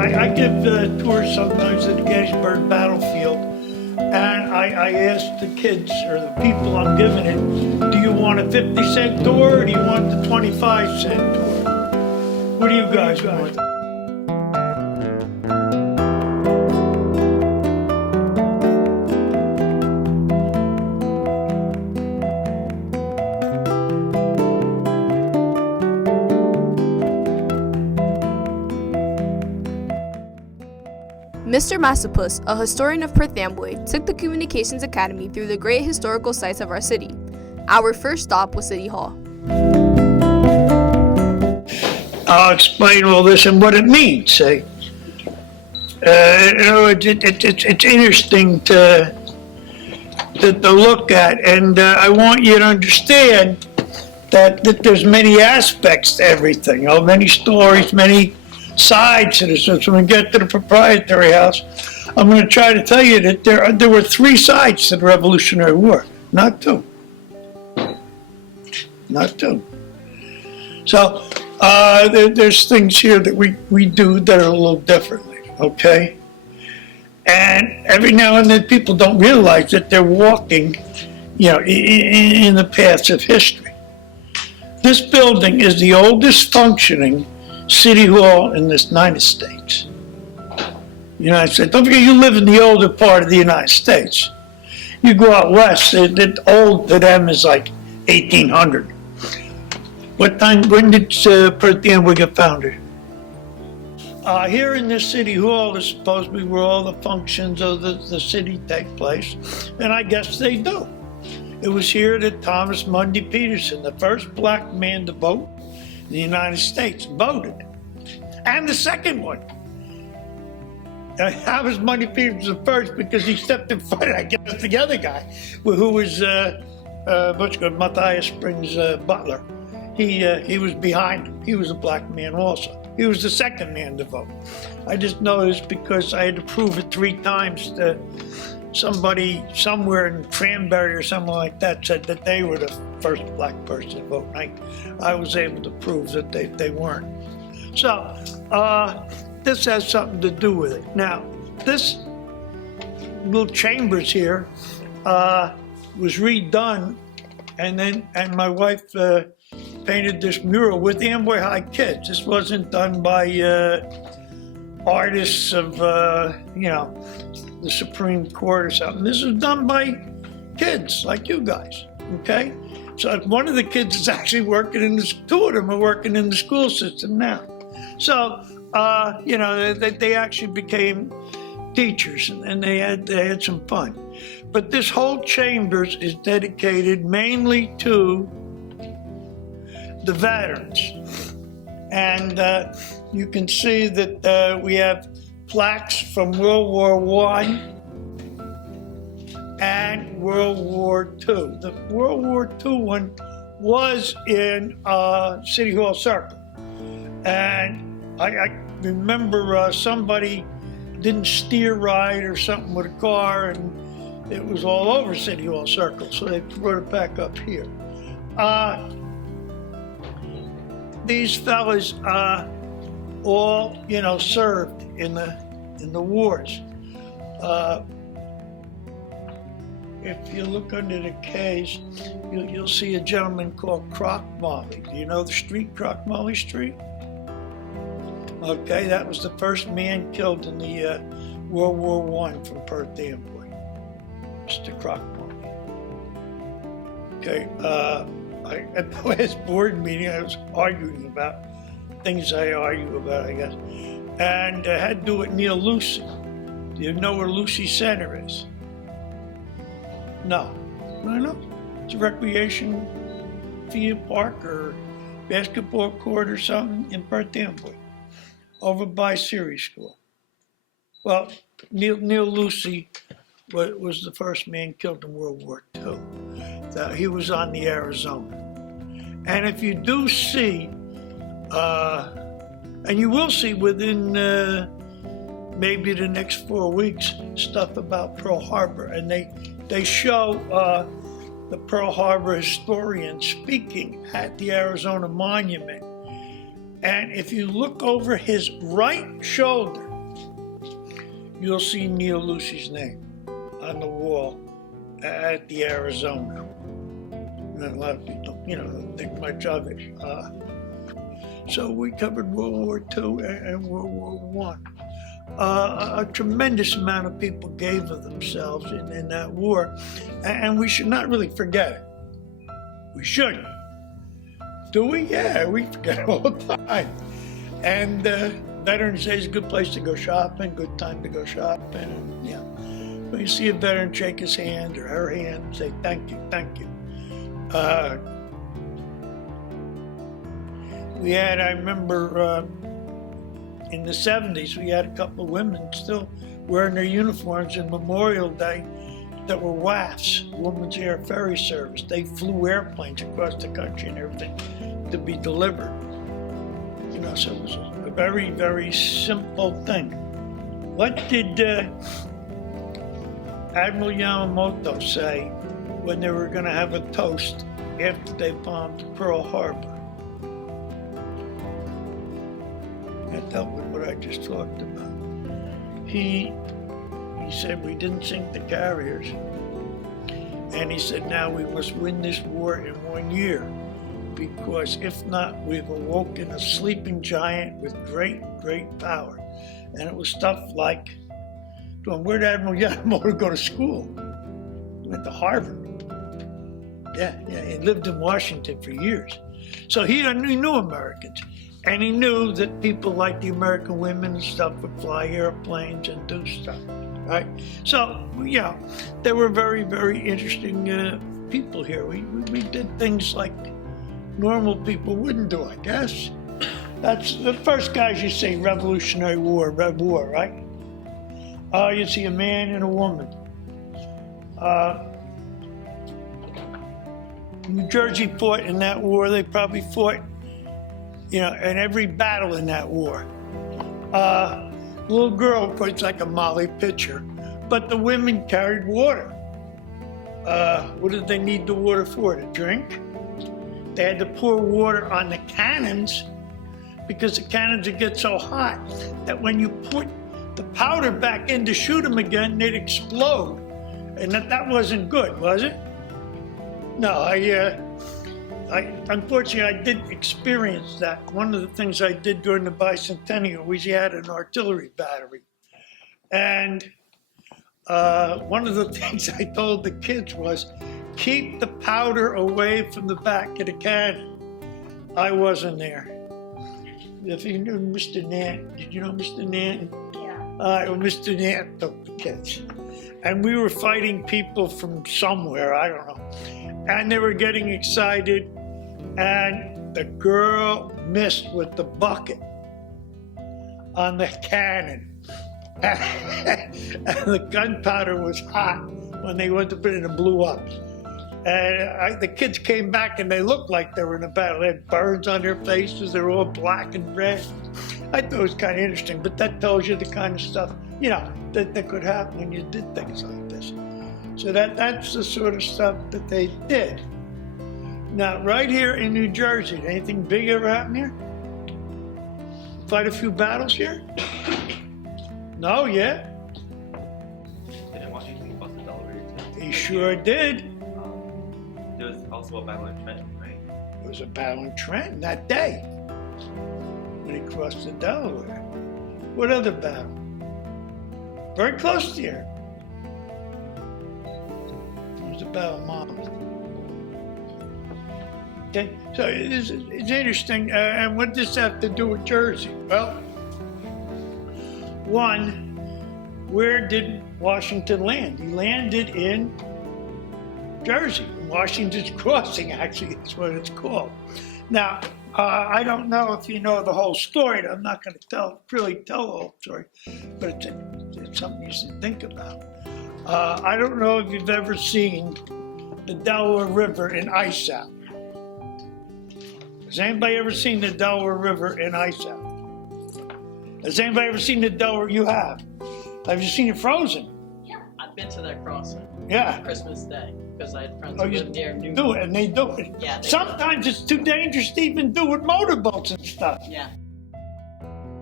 I give tours sometimes at the Gettysburg battlefield, and I ask the kids or the people I'm giving it, do you want a 50-cent tour or do you want the 25-cent tour? What do you guys want? Mr. Massapus, a historian of Perth Amboy, took the Communications Academy through the great historical sites of our city. Our first stop was City Hall. I'll explain all this and what it means. It's interesting to look at, and I want you to understand that there's many aspects to everything. Many stories, many sides to this. So when we get to the proprietary house, I'm going to try to tell you that there were 3 sides to the Revolutionary War, not 2. Not 2. So there's things here that we do that are a little differently, okay? And every now and then people don't realize that they're walking, in the paths of history. This building is the oldest functioning City Hall in the United States. United States. Don't forget, you live in the older part of the United States. You go out west, old to them is like 1800. When did Perth Amboy get founded? Here in this City Hall is supposed to be where all the functions of the city take place, and I guess they do. It was here that Thomas Mundy Peterson, the first black man to vote in the United States, voted. And the second one. Thomas Mundy Peterson was first because he stepped in front, I guess, the other guy, who was Matthias Springs' butler. He was behind him. He was a black man also. He was the second man to vote. I just know this because I had to prove it 3 times to somebody somewhere in Cranberry or something like that said that they were the first black person to vote. I was able to prove that they weren't. So this has something to do with it. Now, this little chambers here was redone, and my wife painted this mural with Amboy High kids. This wasn't done by artists of the Supreme Court or something. This was done by kids like you guys, okay? So one of the kids is actually working in the, 2 of them are working in the school system now. So, they actually became teachers and they had some fun. But this whole chambers is dedicated mainly to the veterans. And you can see that we have plaques from World War I and World War II. The World War II one was in City Hall Circle. And I remember somebody didn't steer right or something with a car, and it was all over City Hall Circle, so they brought it back up here. These fellas all, served in the wars. If you look under the case, you'll see a gentleman called Croc Molly. Do you know the street, Croc Molly Street? Okay, that was the first man killed in the World War I from Perth Amboy, Mr. Croc Molly. Okay, at the last board meeting, I was arguing about things I argue about, I guess, and I had to do with Neil Lucy. Do you know where Lucy Center is? No. No. It's a recreation field park or basketball court or something in Perth Amboy, over by Series School. Well, Neil Lucy was the first man killed in World War II. He was on the Arizona. And if you do see, and you will see within maybe the next 4 weeks, stuff about Pearl Harbor, and they show the Pearl Harbor historian speaking at the Arizona Monument. And if you look over his right shoulder, you'll see Neil Lucy's name on the wall at the Arizona. And a lot of people, don't think much of it. So we covered World War II and World War I. A tremendous amount of people gave of themselves in that war, and we should not really forget it. We shouldn't. Do we? Yeah, we forget all the time. And Veterans Day is a good place to go shopping, good time to go shopping. And, when you see a veteran, shake his hand or her hand and say, thank you, thank you. We had, I remember in the 70s, we had a couple of women still wearing their uniforms in Memorial Day that were WAFs, Women's Air Ferry Service. They flew airplanes across the country and everything to be delivered. So it was a very, very simple thing. What did Admiral Yamamoto say when they were going to have a toast after they bombed Pearl Harbor? That dealt with what I just talked about. He said we didn't sink the carriers. And he said, now we must win this war in 1 year, because if not, we've awoken a sleeping giant with great, great power. And it was stuff like, where did Admiral Yamamoto go to school? He went to Harvard. Yeah, he lived in Washington for years. So he knew Americans. And he knew that people like the American women and stuff would fly airplanes and do stuff, right? So, they were very, very interesting people here. We did things like normal people wouldn't do, I guess. That's the first guys you see, Revolutionary War, Red War, right? You see a man and a woman. New Jersey fought in that war. They probably fought in every battle in that war. Little girl fights like a Molly pitcher, but the women carried water. What did they need the water for? To drink? They had to pour water on the cannons because the cannons would get so hot that when you put the powder back in to shoot them again, they'd explode. And that wasn't good, was it? No, unfortunately, I did experience that. One of the things I did during the bicentennial was you had an artillery battery. And one of the things I told the kids was, keep the powder away from the back of the cannon. I wasn't there. If you knew Mr. Nant, did you know Mr. Nant? Yeah. Mr. Nant took the kids. And we were fighting people from somewhere, I don't know. And they were getting excited. And the girl missed with the bucket on the cannon. And the gunpowder was hot when they went to put it and blew up. And the kids came back and they looked like they were in a battle. They had burns on their faces. They were all black and red. I thought it was kind of interesting, but that tells you the kind of stuff, that could happen when you did things like this. So that's the sort of stuff that they did. Now, right here in New Jersey, anything big ever happen here? Fight a few battles here? No, yeah? Didn't Washington cross the Delaware too? He sure did. There was also a battle in Trenton, right? There was a battle in Trenton that day when he crossed the Delaware. What other battle? Very close to here. It was the Battle of Monmouth. Okay, so it's interesting. And what does this have to do with Jersey? Well, one, where did Washington land? He landed in Jersey. Washington's Crossing, actually, is what it's called. Now, I don't know if you know the whole story. I'm not going to really tell the whole story, but it's something you should think about. I don't know if you've ever seen the Delaware River in ice out. Has anybody ever seen the Delaware River in ice out? Has anybody ever seen the Delaware? You have. Have you seen it frozen? Yeah, I've been to that crossing. Yeah. Christmas Day, because I had friends who lived near New do it, and they do it. Yeah. Sometimes it's too dangerous to even do with motorboats and stuff. Yeah.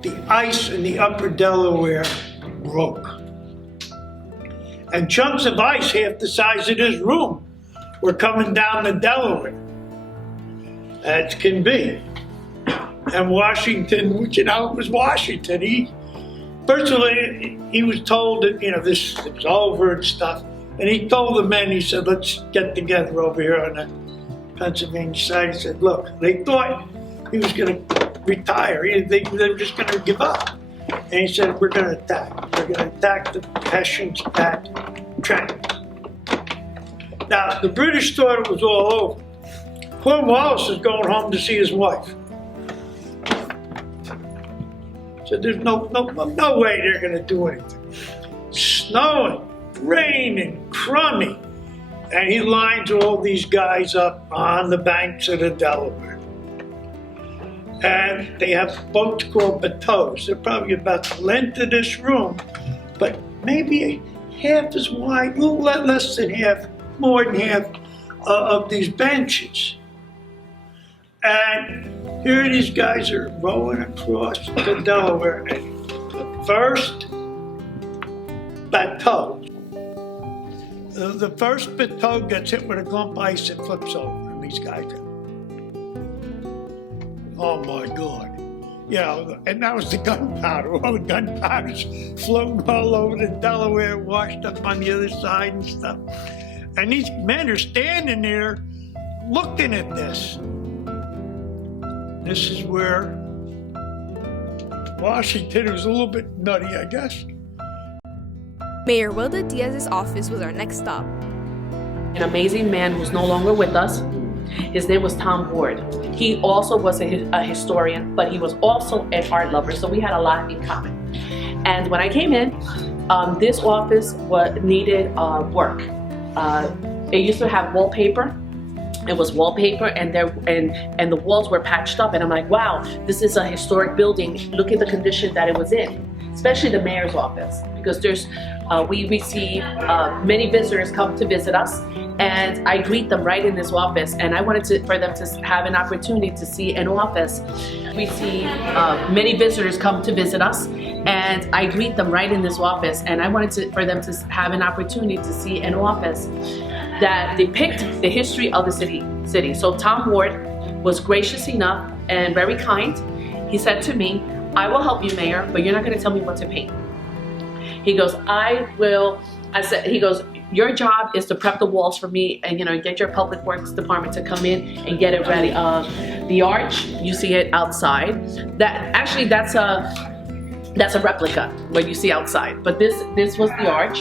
The ice in the upper Delaware broke. And chunks of ice half the size of this room were coming down the Delaware, as can be. And Washington, it was Washington. First of all, he was told that, this is over and stuff. And he told the men, he said, let's get together over here on the Pennsylvania side. He said, look, they thought he was going to retire. They were just going to give up. And he said, we're going to attack. We're going to attack the Hessians at Trenton. Now, the British thought it was all over. Cornwallis is going home to see his wife. So there's no way they're going to do anything. Snowing, raining, crummy. And he lines all these guys up on the banks of the Delaware. And they have boats called bateaus. They're probably about the length of this room, but maybe half as wide, a little less than half, more than half of these benches. And here these guys are rowing across the Delaware, and the first bateau, the first bateau gets hit with a clump of ice and flips over, and these guys are, oh my God. And that was the gunpowder. All the gunpowder's floating all over the Delaware, washed up on the other side and stuff. And these men are standing there looking at this. This is where Washington was a little bit nutty, I guess. Mayor Wilda Diaz's office was our next stop. An amazing man who's no longer with us. His name was Tom Ward. He also was a historian, but he was also an art lover, so we had a lot in common. And when I came in, this office needed work. It used to have wallpaper. It was wallpaper, and the walls were patched up. And I'm like, wow, this is a historic building. Look at the condition that it was in, especially the mayor's office, because we receive many visitors come to visit us, and I greet them right in this office. And I wanted for them to have an opportunity to see an office. We see many visitors come to visit us, and I greet them right in this office. And I wanted for them to have an opportunity to see an office that depict the history of the city. So Tom Ward was gracious enough and very kind. He said to me, I will help you, Mayor, but you're not going to tell me what to paint. He goes, he goes, your job is to prep the walls for me and, get your public works department to come in and get it ready. The arch, you see it outside. That's a replica, what you see outside. But this was the arch.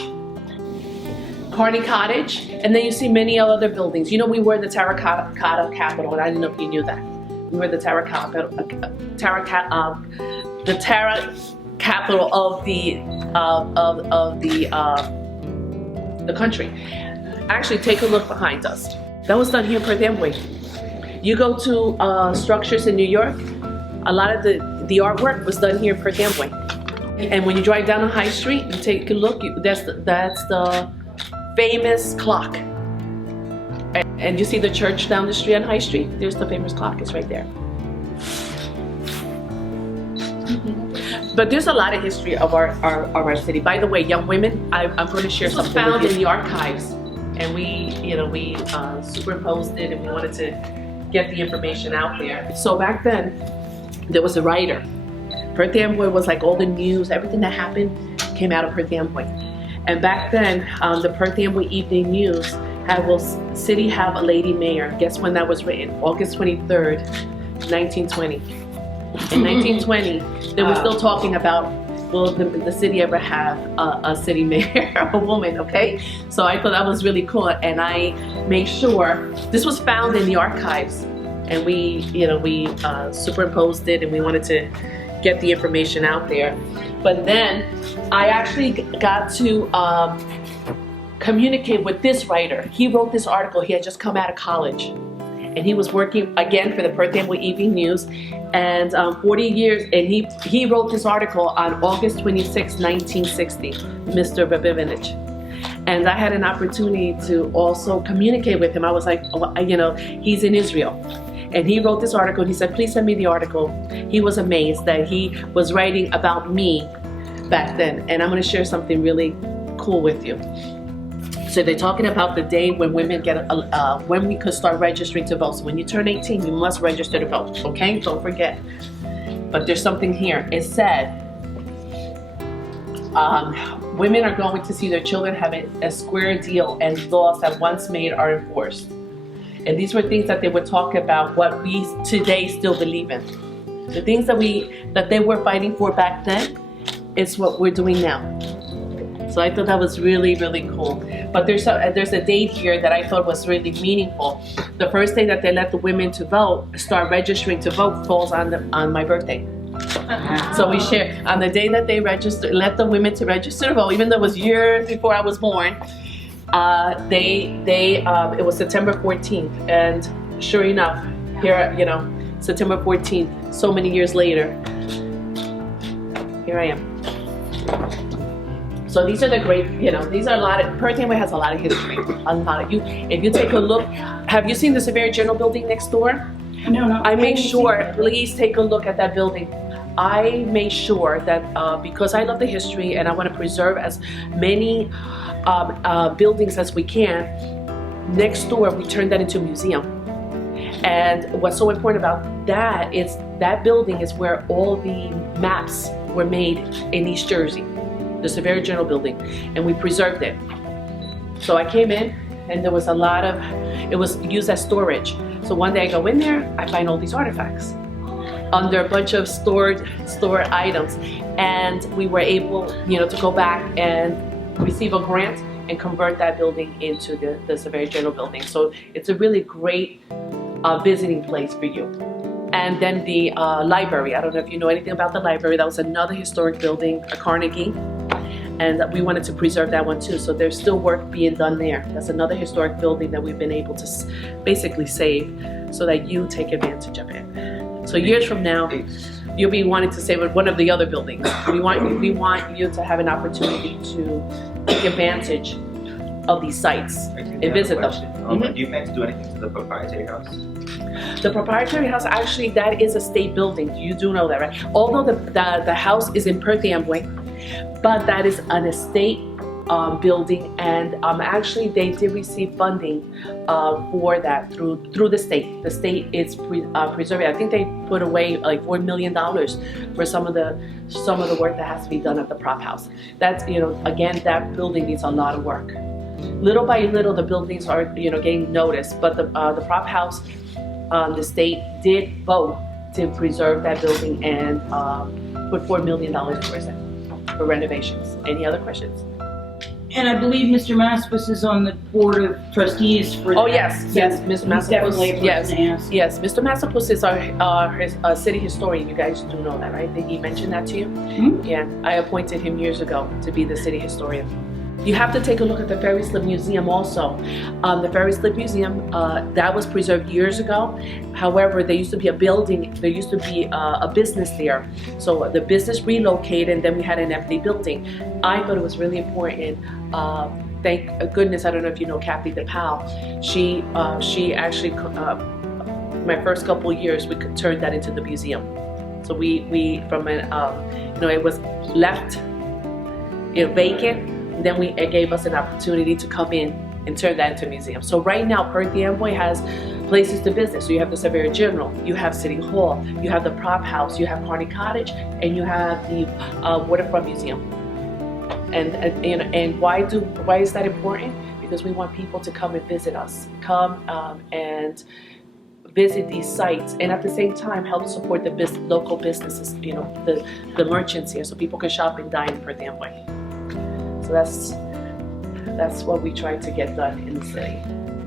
Kearney Cottage, and then you see many other buildings. We were the terracotta capital, and I don't know if you knew that. We were the terra capital of the country. Actually, take a look behind us. That was done here in Perth Amboy. You go to structures in New York, a lot of the artwork was done here in Perth Amboy. And when you drive down the High Street, you take a look. That's the famous clock. And you see the church down the street on High Street? There's the famous clock, it's right there. But there's a lot of history of our city. By the way, young women, I'm going to share something found in the archives. And we superimposed it, and we wanted to get the information out there. So back then, there was a writer. Perth Amboy was like all the news, everything that happened came out of Perth Amboy. And back then, the Perth Amboy Evening News will city have a lady mayor. Guess when that was written? August 23rd, 1920. In 1920, they were still talking about, will the city ever have a city mayor, a woman, okay? So I thought that was really cool, and I made sure, this was found in the archives, and we superimposed it, and we wanted to get the information out there. But then I actually got to communicate with this writer. He wrote this article. He had just come out of college, and he was working again for the Perth Amboy Evening News, and 40 years. And he wrote this article on August 26, 1960, Mr. Babinich. And I had an opportunity to also communicate with him. I was like, he's in Israel. And he wrote this article, and he said, please send me the article. He was amazed that he was writing about me back then. And I'm going to share something really cool with you. So they're talking about the day when women get, when we could start registering to vote. So when you turn 18, you must register to vote, okay? Don't forget. But there's something here. It said, women are going to see their children have a square deal and laws that once made are enforced. And these were things that they would talk about what we today still believe in. The things that they were fighting for back then is what we're doing now. So I thought that was really, really cool. But there's a date here that I thought was really meaningful. The first day that they let the women to vote, start registering to vote, falls on my birthday. So we share on the day that they let the women to register to vote, even though it was years before I was born. It was September 14th, and sure enough, here, September 14th, so many years later, here I am. So these are the great, these are a lot of, Perth Amboy has a lot of history, a lot of if you take a look, have you seen the Severe General building next door? No. I made sure, please take a look at that building. I made sure that because I love the history and I want to preserve as many buildings as we can, next door we turned that into a museum. And what's so important about that is that building is where all the maps were made in East Jersey, the Severe General building, and we preserved it. So I came in and there was a lot of, it was used as storage. So one day I go in there, I find all these artifacts under a bunch of stored items, and we were able, to go back and receive a grant and convert that building into the Severe General building. So it's a really great visiting place for you. And then the library, I don't know if you know anything about the library, that was another historic building, a Carnegie, and we wanted to preserve that one too. So there's still work being done there. That's another historic building that we've been able to basically save so that you take advantage of it. So years from now, you'll be wanting to save one of the other buildings. We want you to have an opportunity to take advantage of these sites and visit them. Do you plan to do anything to the proprietary house? The proprietary house, actually, that is a state building. You do know that, right? Although the house is in Perth Amboy, but that is an estate building, and actually they did receive funding for that through the state. The state is preserving. I think they put away like $4 million for some of the work that has to be done at the prop house. That's again, that building needs a lot of work. Little by little, the buildings are getting noticed, but the prop house, the state did vote to preserve that building and put $4 million towards it for renovations. Any other questions? And I believe Mr. Maspis is on the board of trustees for that. Oh yes, Mr. Massapus. Yes, Mr. Massapus is our city historian. You guys do know that, right? Did he mention that to you? Mm-hmm. Yeah, I appointed him years ago to be the city historian. You have to take a look at the Ferry Slip Museum also. The Ferry Slip Museum, that was preserved years ago. However, there used to be a building, there used to be a business there. So the business relocated and then we had an empty building. I thought it was really important. Thank goodness, I don't know if you know Kathy DePaul. She actually, my first couple of years, we could turn that into the museum. So we from an, it was left vacant. Then it gave us an opportunity to come in and turn that into a museum. So right now, Perth Amboy has places to visit. So you have the Severe General, you have City Hall, you have the Prop House, you have Kearney Cottage, and you have the Waterfront Museum. And why is that important? Because we want people to come and visit us, come and visit these sites, and at the same time help support the local businesses, the merchants here, so people can shop and dine in Perth Amboy. So that's what we try to get done in the city.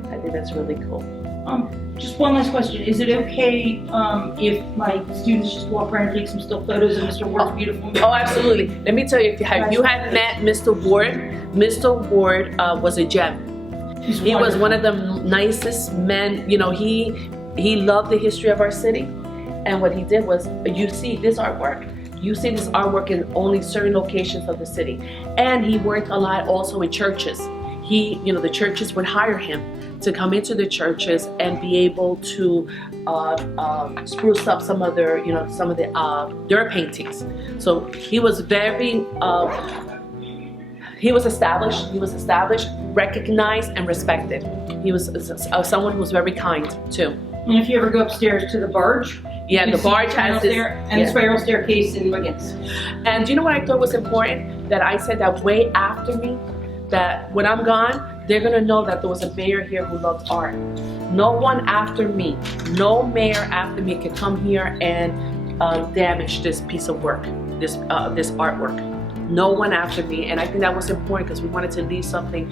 I think that's really cool. Just one last question. Is it okay if my students just walk around and take some still photos of Mr. Ward's beautiful? Oh, absolutely. Let me tell you, if you had met Mr. Ward was a gem. He was one of the nicest men. He loved the history of our city, and what he did was, you see this artwork. You see this artwork in only certain locations of the city. And he worked a lot also in churches. The churches would hire him to come into the churches and be able to spruce up some of their paintings. So he was very, He was established, recognized, and respected. He was someone who was very kind too. And if you ever go upstairs to the barge, Yeah, you the can see barge has this. and the spiral staircase in Wiggins. And do you know what I thought was important? That I said that way after me, that when I'm gone, they're gonna know that there was a mayor here who loved art. No one after me, no mayor after me could come here and damage this piece of work, this artwork. No one after me, and I think that was important because we wanted to leave something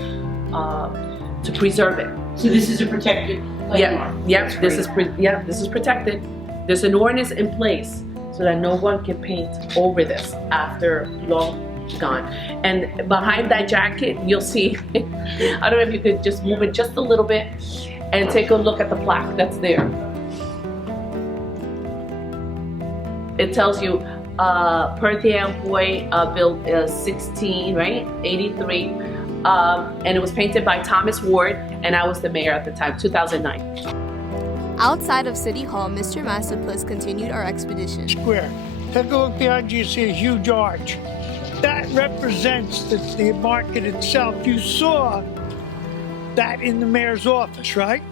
to preserve it. So this is a protected landmark. Yeah, this is protected. There's an ordinance in place so that no one can paint over this after long gone. And behind that jacket, you'll see, I don't know if you could just move it just a little bit and take a look at the plaque that's there. It tells you Perth Amboy built 16, right? 83. And it was painted by Thomas Ward, and I was the mayor at the time, 2009. Outside of City Hall, Mr. Masterplus continued our expedition. Square. Take a look behind you, you see a huge arch. That represents the market itself. You saw that in the mayor's office, right?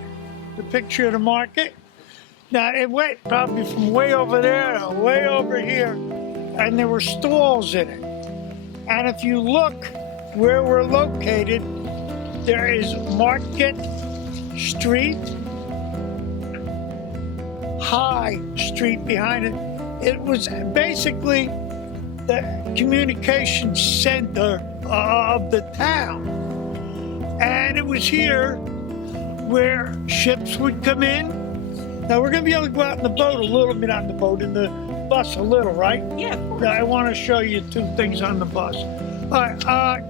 The picture of the market. Now, it went probably from way over there to way over here, and there were stalls in it. And if you look where we're located, there is Market Street, High Street behind it. It was basically the communication center of the town. And it was here where ships would come in. Now we're gonna be able to go out in the boat a little bit on the boat, in the bus a little, right? Yeah, of course. Now, I wanna show you two things on the bus. All right,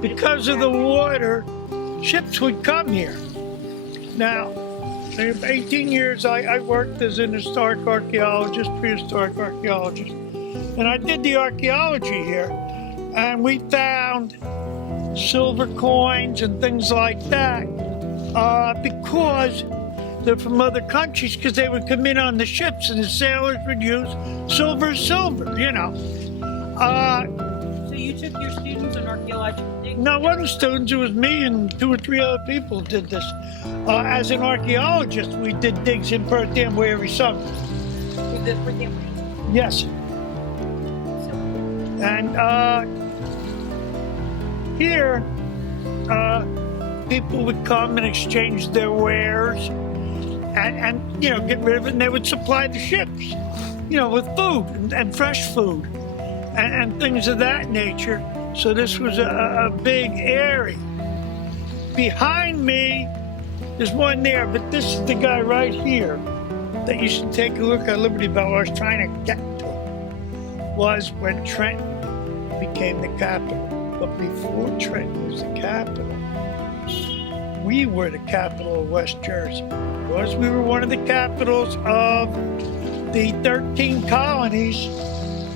because of the water, ships would come here. Now, in 18 years, I worked as an historic archaeologist, prehistoric archaeologist, and I did the archaeology here, and we found silver coins and things like that because they're from other countries, because they would come in on the ships and the sailors would use silver, you know. So you took your students on archaeological digs? No, it wasn't students, it was me and 2 or 3 other people did this. As an archaeologist, we did digs in Perth Amboy every summer. With the Perth Amboy? Yes. And here, people would come and exchange their wares and you know, get rid of it, and they would supply the ships, you know, with food and fresh food and things of that nature. So this was a big area. Behind me, there's one there, but this is the guy right here that you should take a look at Liberty Bell. I was trying to get to was when Trenton became the capital. But before Trenton was the capital, we were the capital of West Jersey. Because we were one of the capitals of the 13 colonies,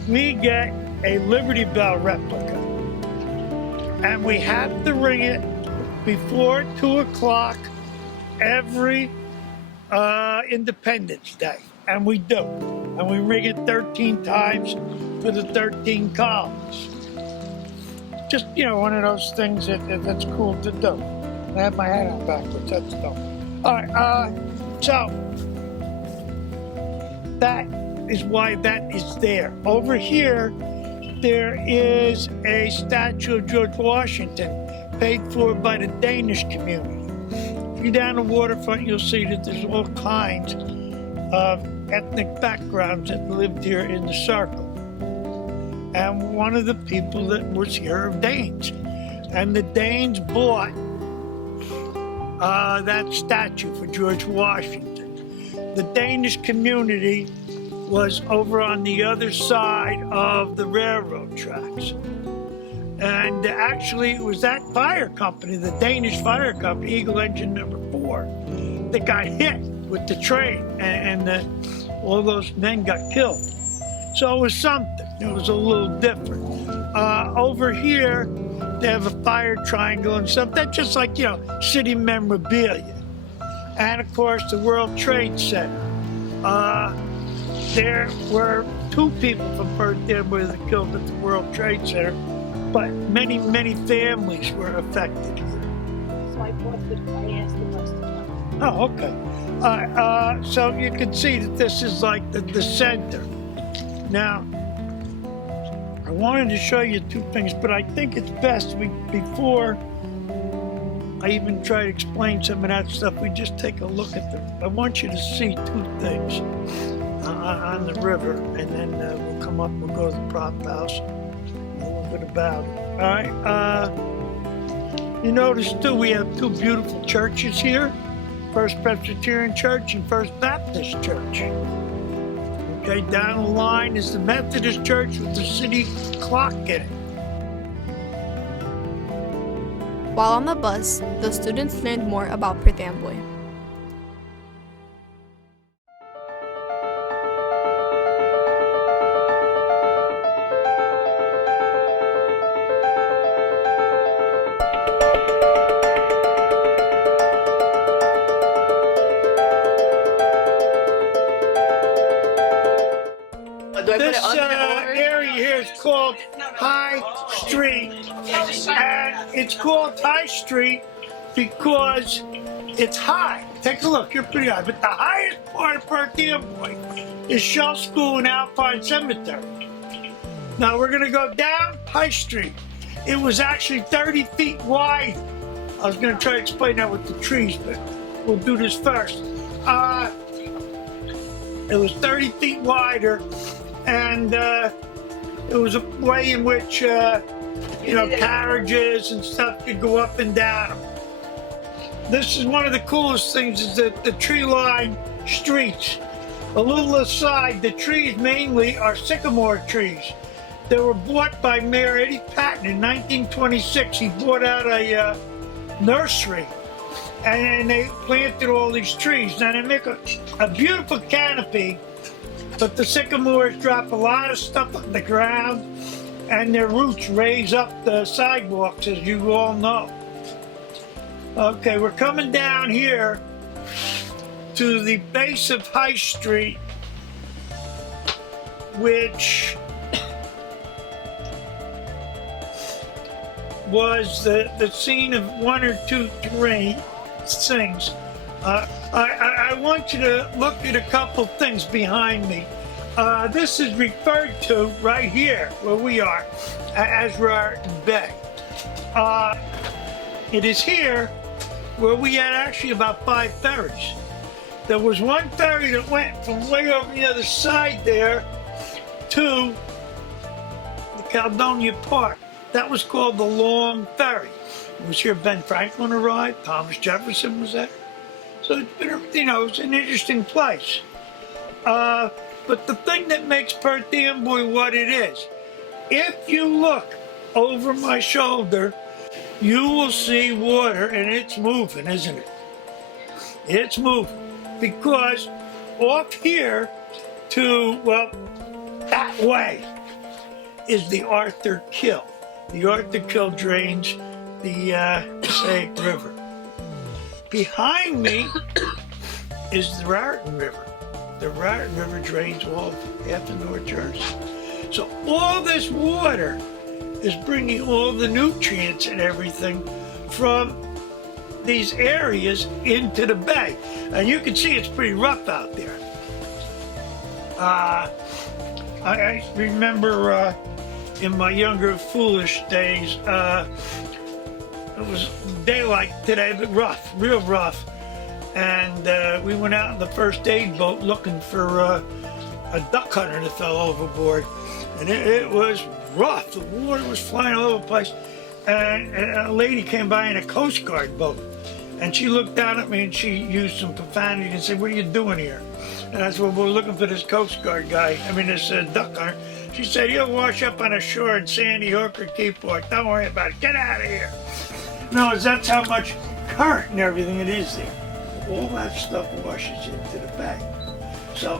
we get a Liberty Bell replica. And we have to ring it before 2 o'clock every Independence Day. And we do. And we ring it 13 times for the 13 colonies. Just, you know, one of those things that's cool to do. I have my hat on backwards, that's dumb. All right, so that is why that is there. Over here, there is a statue of George Washington paid for by the Danish community. If you're down the waterfront, you'll see that there's all kinds of ethnic backgrounds that lived here in the circle. And one of the people that was here are Danes. And the Danes bought that statue for George Washington. The Danish community was over on the other side of the railroad tracks. And actually, it was that fire company, the Danish fire company, Eagle Engine number 4, that got hit with the train, and all those men got killed. So it was something. It was a little different. Over here, they have a fire triangle and stuff. That's just like, you know, city memorabilia. And of course, the World Trade Center. There were 2 people from Perth Amboy that killed at the World Trade Center. but many, many families were affected here. So I asked the bus to come. Oh, okay. So you can see that this is like the center. Now, I wanted to show you two things, but I think it's best before I even try to explain some of that stuff, we just take a look at them. I want you to see two things on the river, and then we'll come up, we'll go to the prop house, a little bit about it. All right, you notice too, we have two beautiful churches here, First Presbyterian Church and First Baptist Church. Okay, down the line is the Methodist Church with the city clock in it. While on the bus, the students learned more about Perth Amboy. This area here is called High Street, and it's called High Street because it's high. Take a look, you're pretty high, but the highest part of Perth Amboy is Shell School and Alpine Cemetery. Now we're gonna go down High Street. It was actually 30 feet wide. I was gonna try to explain that with the trees, but we'll do this first. It was 30 feet wider, and it was a way in which, carriages and stuff could go up and down. This is one of the coolest things, is that the tree-lined streets. A little aside, the trees mainly are sycamore trees. They were bought by Mayor Eddie Patton in 1926. He bought out a nursery, and they planted all these trees. Now they make a beautiful canopy, but the sycamores drop a lot of stuff on the ground, and their roots raise up the sidewalks, as you all know. Okay, we're coming down here to the base of High Street, which was the scene of one or two things. I want you to look at a couple things behind me. This is referred to right here, where we are, as Raritan Bay. It is here where we had actually about 5 ferries. There was one ferry that went from way over the other side there to the Caledonia Park. That was called the Long Ferry. It was here Ben Franklin arrived, Thomas Jefferson was there. So it's been, it's an interesting place. But the thing that makes Perth Amboy what it is, if you look over my shoulder, you will see water, and it's moving, isn't it? It's moving. Because off here to, that way is the Arthur Kill. The Arthur Kill drains the Passaic River. Behind me is the Raritan River. The Raritan River drains all of half of North Jersey. So all this water is bringing all the nutrients and everything from these areas into the bay. And you can see it's pretty rough out there. I remember in my younger foolish days, it was daylight today, but rough, real rough. And we went out in the first aid boat looking for a duck hunter that fell overboard. And it was rough. The water was flying all over the place. And a lady came by in a Coast Guard boat. And she looked down at me and she used some profanity and said, "What are you doing here?" And I said, "Well, we're looking for this Coast Guard guy, this duck hunter." She said, "He'll wash up on a shore in Sandy Hook or Keyport. Don't worry about it. Get out of here." No, that's how much current and everything it is there. All that stuff washes into the bay. So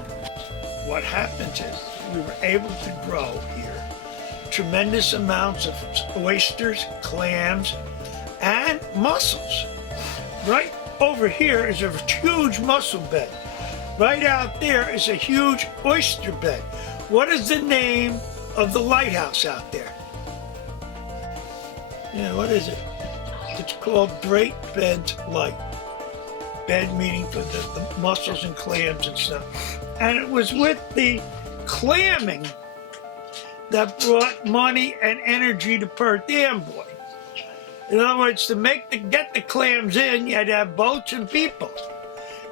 what happens is we were able to grow here tremendous amounts of oysters, clams, and mussels. Right over here is a huge mussel bed. Right out there is a huge oyster bed. What is the name of the lighthouse out there? Yeah, what is it? It's called Great Bed Light. Bed meaning for the mussels and clams and stuff. And it was with the clamming that brought money and energy to Perth Amboy. In other words, get the clams in, you had to have boats and people.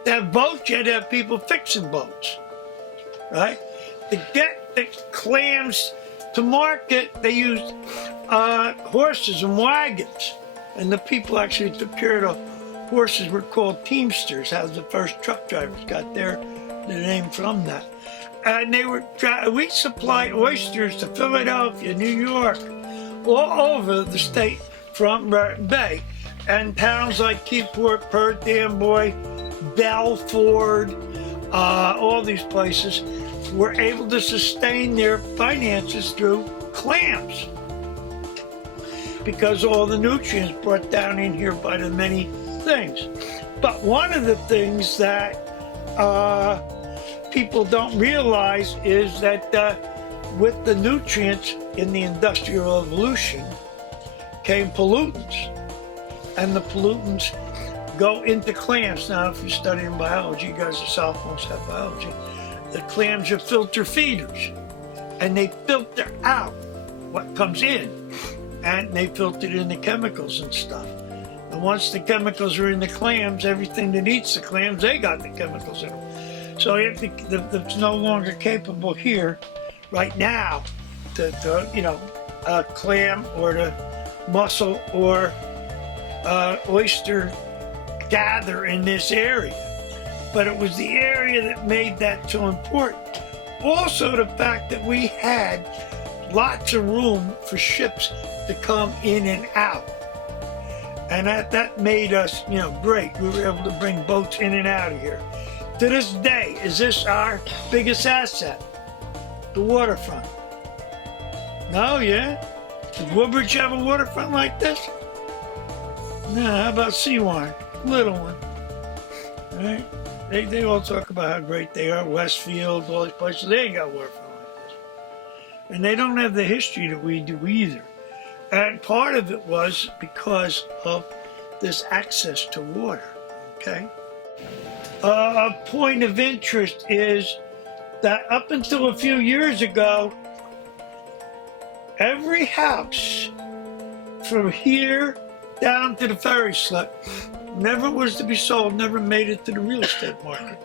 To have boats, you had to have people fixing boats, right? To get the clams to market, they used horses and wagons. And the people actually took care of the horses were called teamsters, how the first truck drivers got their name from that. And we supplied oysters to Philadelphia, New York, all over the state from Bay. And towns like Keyport, Perth Amboy, Belford, all these places were able to sustain their finances through clams, because all the nutrients brought down in here by the many things. But one of the things that people don't realize is that with the nutrients in the Industrial Revolution came pollutants, and the pollutants go into clams. Now, if you're studying biology, you guys are sophomores, have biology, the clams are filter feeders, and they filter out what comes in. And they filtered in the chemicals and stuff. And once the chemicals are in the clams, everything that eats the clams, they got the chemicals in them. So if it's no longer capable here, right now, a clam or the mussel or oyster gather in this area. But it was the area that made that so important. Also the fact that we had lots of room for ships to come in and out. And that made us, great. We were able to bring boats in and out of here. To this day, is this our biggest asset? The waterfront. No, yeah? Does Woodbridge have a waterfront like this? No, how about Seawarn? Little one. All right? They all talk about how great they are, Westfield, all these places. They ain't got a waterfront like this. And they don't have the history that we do either. And part of it was because of this access to water, okay? A point of interest is that up until a few years ago, every house from here down to the ferry slip never was to be sold, never made it to the real estate market.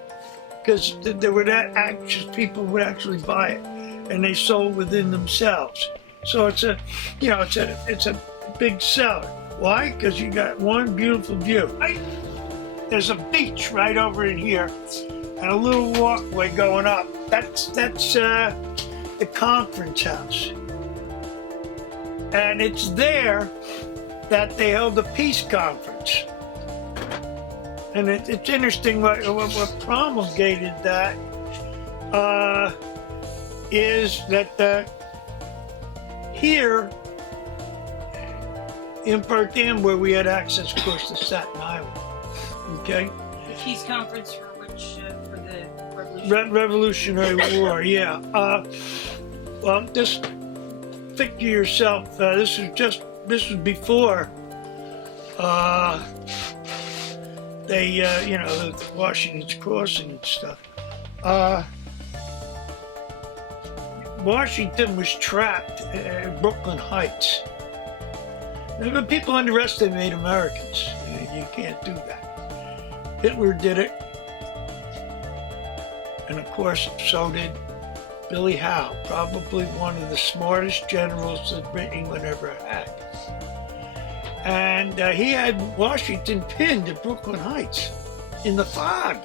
Because they were that anxious, people would actually buy it, and they sold within themselves. So it's a big seller. Why? Because you got one beautiful view. There's a beach right over in here, and a little walkway going up. That's the conference house, and it's there that they held a peace conference. And it's interesting what promulgated that is that here in Perth Amboy we had access, of course, to Staten Island. Okay? The peace conference for which, for the Revolutionary War, yeah. Well, just think to yourself, this was before the Washington's Crossing and stuff. Washington was trapped in Brooklyn Heights. But people underestimate Americans. You can't do that. Hitler did it. And of course, so did Billy Howe, probably one of the smartest generals that England ever had. And he had Washington pinned at Brooklyn Heights in the fog.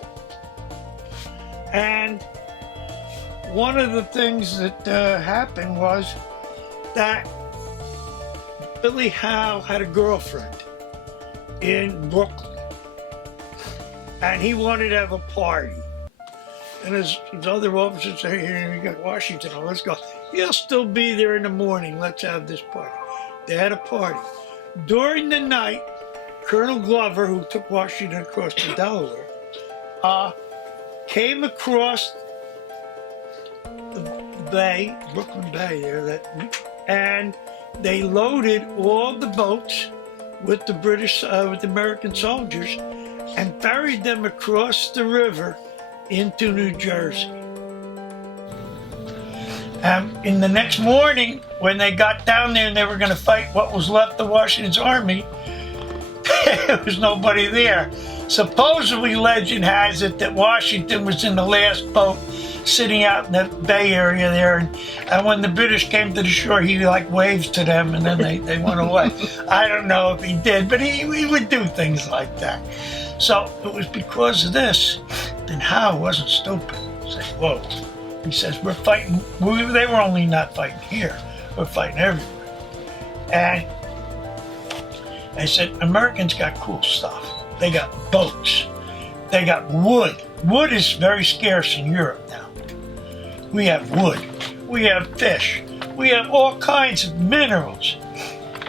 And one of the things that happened was that Billy Howe had a girlfriend in Brooklyn. And he wanted to have a party. And his other officers said, "Here, you got Washington, let's go." "He'll still be there in the morning, let's have this party." They had a party. During the night, Colonel Glover, who took Washington across to Delaware, came across the bay, Brooklyn Bay there, and they loaded all the boats with the with the American soldiers and ferried them across the river into New Jersey. In the next morning, when they got down there and they were going to fight what was left of Washington's army, there was nobody there. Supposedly, legend has it that Washington was in the last boat sitting out in the bay area there, and when the British came to the shore, he like waved to them and then they went away. I don't know if he did, but he would do things like that. So it was because of this. Then Howe wasn't stupid. He said, whoa. He says, we're fighting, they were only not fighting here, we're fighting everywhere. And they said, Americans got cool stuff. They got boats, they got wood. Wood is very scarce in Europe now. We have wood, we have fish, we have all kinds of minerals.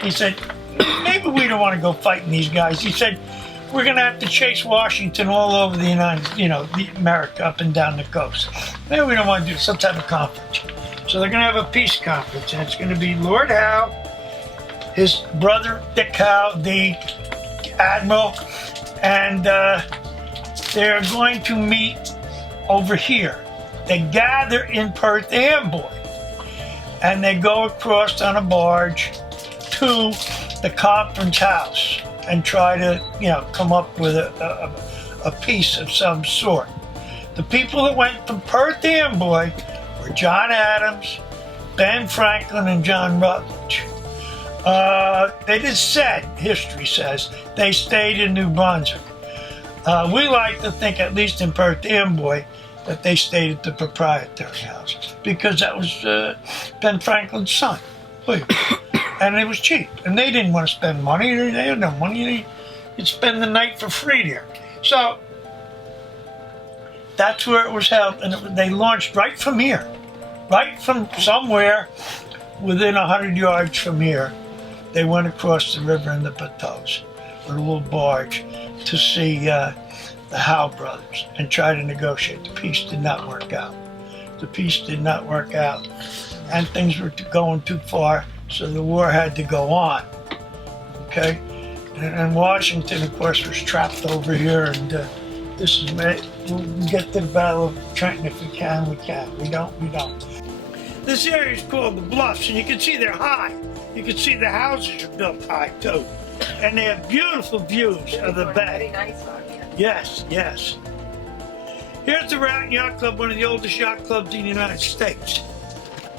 He said, maybe we don't want to go fighting these guys. He said, we're going to have to chase Washington all over the America, up and down the coast. Maybe we don't want to do some type of conference. So they're going to have a peace conference, and it's going to be Lord Howe, his brother Dick Howe, the admiral, and they're going to meet over here. They gather in Perth Amboy, and they go across on a barge to the conference house and try to, come up with a peace of some sort. The people that went from Perth Amboy were John Adams, Ben Franklin, and John Rutledge. They just said, history says, they stayed in New Brunswick. We like to think, at least in Perth Amboy, that they stayed at the proprietary house because that was Ben Franklin's son, William. And it was cheap, and they didn't want to spend money. They had no money. They'd spend the night for free there. So that's where it was held, and they launched right from here, right from somewhere within 100 yards from here. They went across the river in the bateaus, with a little barge, to see the Howe brothers and try to negotiate. The peace did not work out. The peace did not work out, and things were going too far. So the war had to go on, okay? And Washington, of course, was trapped over here, and this is, we'll get to the Battle of Trenton if we can, we can. We don't, we don't. This area is called the Bluffs, and you can see they're high. You can see the houses are built high, too. And they have beautiful views of the bay. Yes, yes. Here's the Routing Yacht Club, one of the oldest yacht clubs in the United States.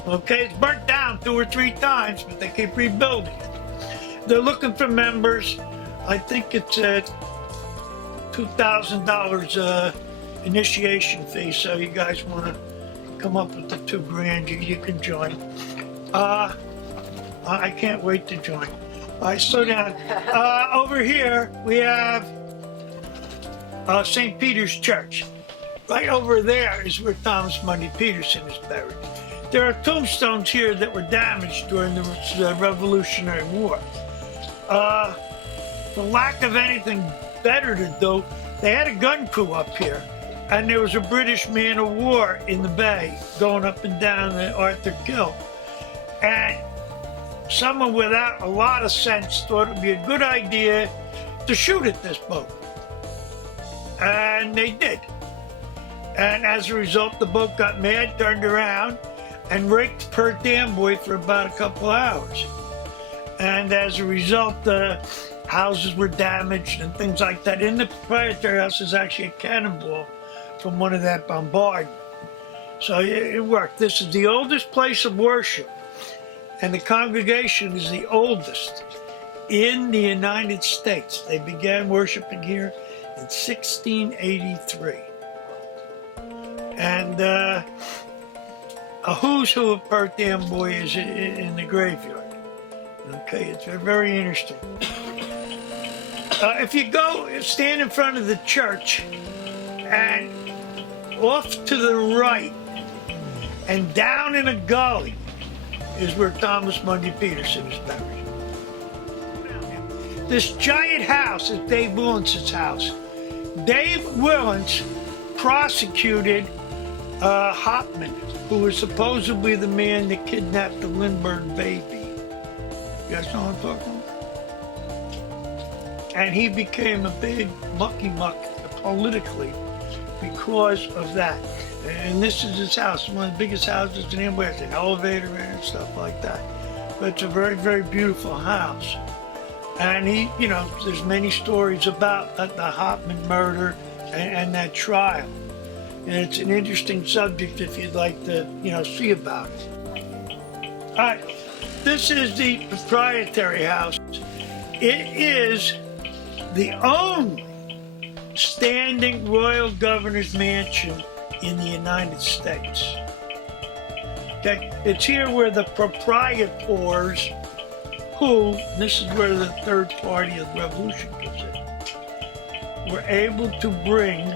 Okay, it's burnt down 2 or 3 times, but they keep rebuilding it. They're looking for members. I think it's a $2,000 initiation fee, so you guys want to come up with the $2,000, you can join. I can't wait to join. All right, slow down. Over here, we have St. Peter's Church. Right over there is where Thomas Mundy Peterson is buried. There are tombstones here that were damaged during the Revolutionary War. For lack of anything better to do, they had a gun crew up here, and there was a British man of war in the bay going up and down the Arthur Kill. And someone without a lot of sense thought it would be a good idea to shoot at this boat. And they did. And as a result, the boat got mad, turned around, and raked Perth Amboy for about a couple hours. And as a result, the houses were damaged and things like that. In the proprietary house is actually a cannonball from one of that bombardment. So it worked. This is the oldest place of worship, and the congregation is the in the United States. They began worshiping here in 1683. And a who's who of Perth Amboy is in the graveyard. Okay, it's very interesting. If you go stand in front of the church and off to the right and down in a gully is where Thomas Mundy Peterson is buried. This giant house is Dave Willins's house. Dave Willins prosecuted Hopman, who was supposedly the man that kidnapped the Lindbergh baby. You guys know what I'm talking about? And he became a big mucky muck politically because of that. And this is his house, one of the biggest houses in Amboy. Has an elevator in it and stuff like that. But it's a very, very beautiful house. And he, you know, there's many stories about the Hopman murder and that trial. And it's an interesting subject if you'd like to, you know, see about it. All right, this is the proprietary house. It is the only standing royal governor's mansion in the United States. Okay, it's here where the proprietors, who, this is where the third party of the revolution comes in, were able to bring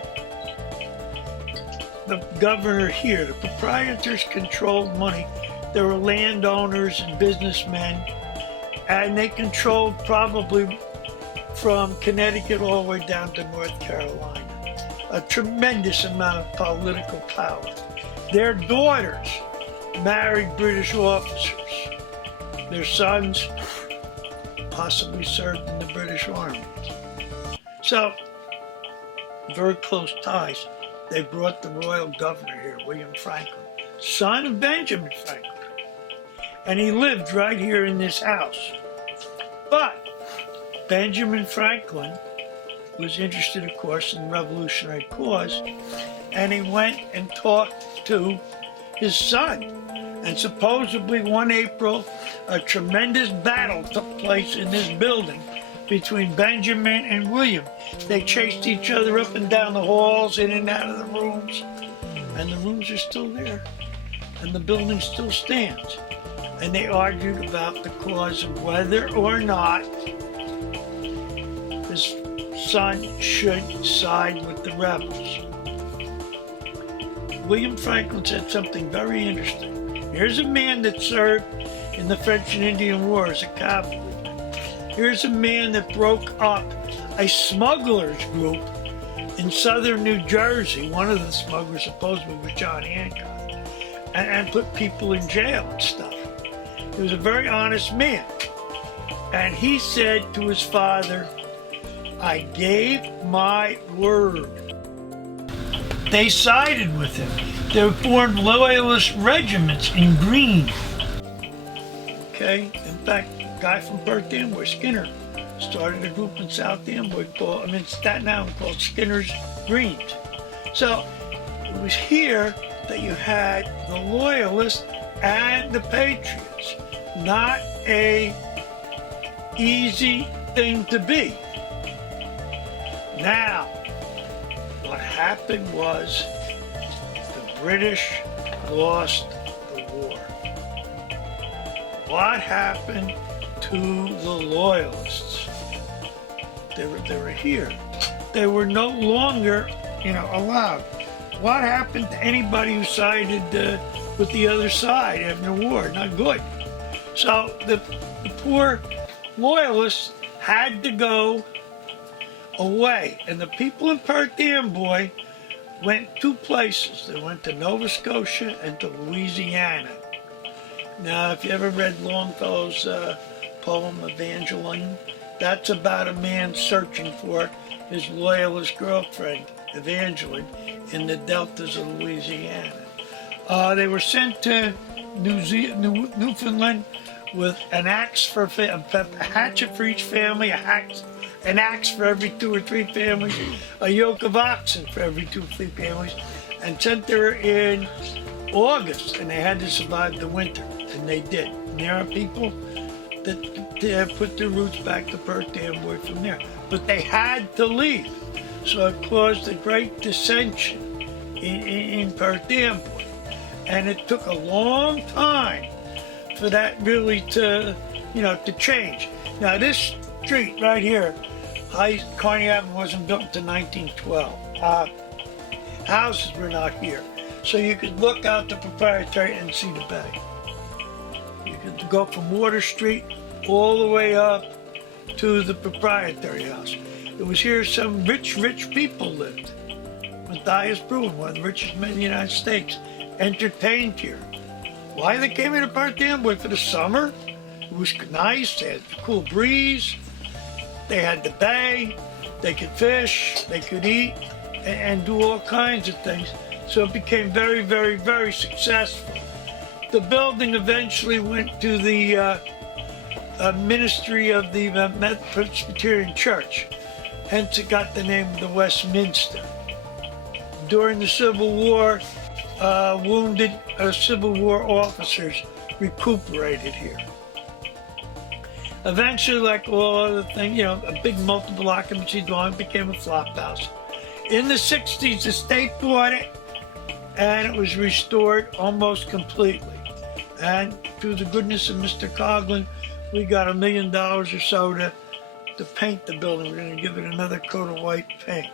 the governor here. The proprietors controlled money. There were landowners and businessmen, and they controlled probably from Connecticut all the way down to North Carolina. A tremendous amount of political power. Their daughters married British officers. Their sons possibly served in the British Army. So, very close ties. They brought the royal governor here, William Franklin, son of Benjamin Franklin. And he lived right here in this house. But Benjamin Franklin was interested, of course, in the revolutionary cause, and he went and talked to his son. And supposedly one April, a tremendous battle took place in this building between Benjamin and William. They chased each other up and down the halls, in and out of the rooms, and the rooms are still there, and the building still stands. And they argued about the cause of whether or not his son should side with the rebels. William Franklin said something very interesting. Here's a man that served in the French and Indian War as a cavalryman. Here's a man that broke up a smugglers group in southern New Jersey. One of the smugglers supposedly was John Hancock, and put people in jail and stuff. He was a very honest man. And he said to his father, I gave my word. They sided with him. They formed loyalist regiments in green. Okay, in fact, a guy from Perth Amboy, Skinner, started a group in Staten Island called Skinner's Greens. So it was here that you had the loyalists and the patriots. Not a easy thing to be. Now, what happened was the British lost the war. What happened to the loyalists? They were here. They were no longer, allowed. What happened to anybody who sided with the other side after the war? Not good. So the poor loyalists had to go away. And the people in Perth Amboy went two places. They went to Nova Scotia and to Louisiana. Now, if you ever read Longfellow's poem Evangeline, that's about a man searching for his loyalist girlfriend, Evangeline, in the deltas of Louisiana. They were sent to Newfoundland with an axe a hatchet for each family, an axe for every 2 or 3 families, a yoke of oxen for every 2 or 3 families, and sent there in August, and they had to survive the winter, and they did. And there are people that put their roots back to Perth Amboy from there, but they had to leave, so it caused a great dissension in Perth Amboy, and it took a long time for that really to change. Now this street right here, Kearney Avenue, wasn't built until 1912. Houses were not here, so you could look out the Proprietary and see the bay. You could go from Water Street all the way up to the Proprietary House. It was here some rich people lived. Matthias Bruin, one of the richest men in the United States, entertained here. Why they came into Perth Amboy? For the summer? It was nice, they had the cool breeze, they had the bay, they could fish, they could eat, and do all kinds of things. So it became very, very, very successful. The building eventually went to the ministry of the Presbyterian Church, hence it got the name of the Westminster. During the Civil War, wounded Civil War officers recuperated here. Eventually, like all other things, a big multiple occupancy dwelling became a flop house. In the 60s, the state bought it, and it was restored almost completely. And through the goodness of Mr. Coughlin, we got $1 million or so to paint the building. We're going to give it another coat of white paint.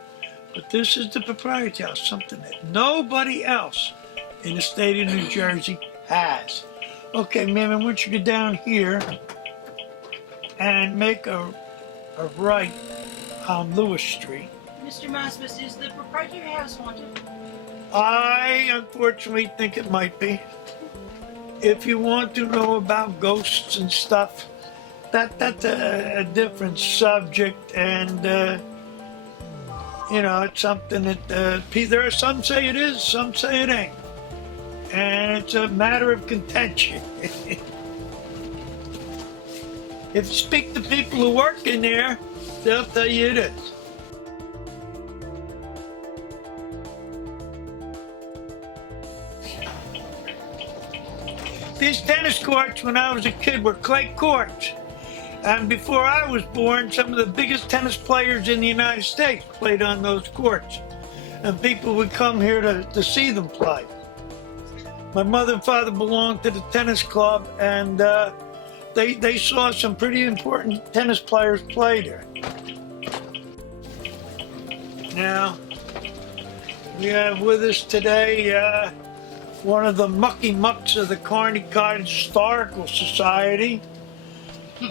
But this is the proprietary house, something that nobody else in the state of New Jersey has. Okay, ma'am, I want you to go down here and make a right on Lewis Street. Mr. Masmus, is the proprietary house haunted? I unfortunately think it might be. If you want to know about ghosts and stuff, that's a different subject, and it's something that there are some say it is, some say it ain't, and it's a matter of contention. If you speak to people who work in there, they'll tell you it is. These tennis courts when I was a kid were clay courts. And before I was born, some of the biggest tennis players in the United States played on those courts. And people would come here to see them play. My mother and father belonged to the tennis club, and they saw some pretty important tennis players play there. Now, we have with us today one of the mucky mucks of the Kearney Cottage Historical Society.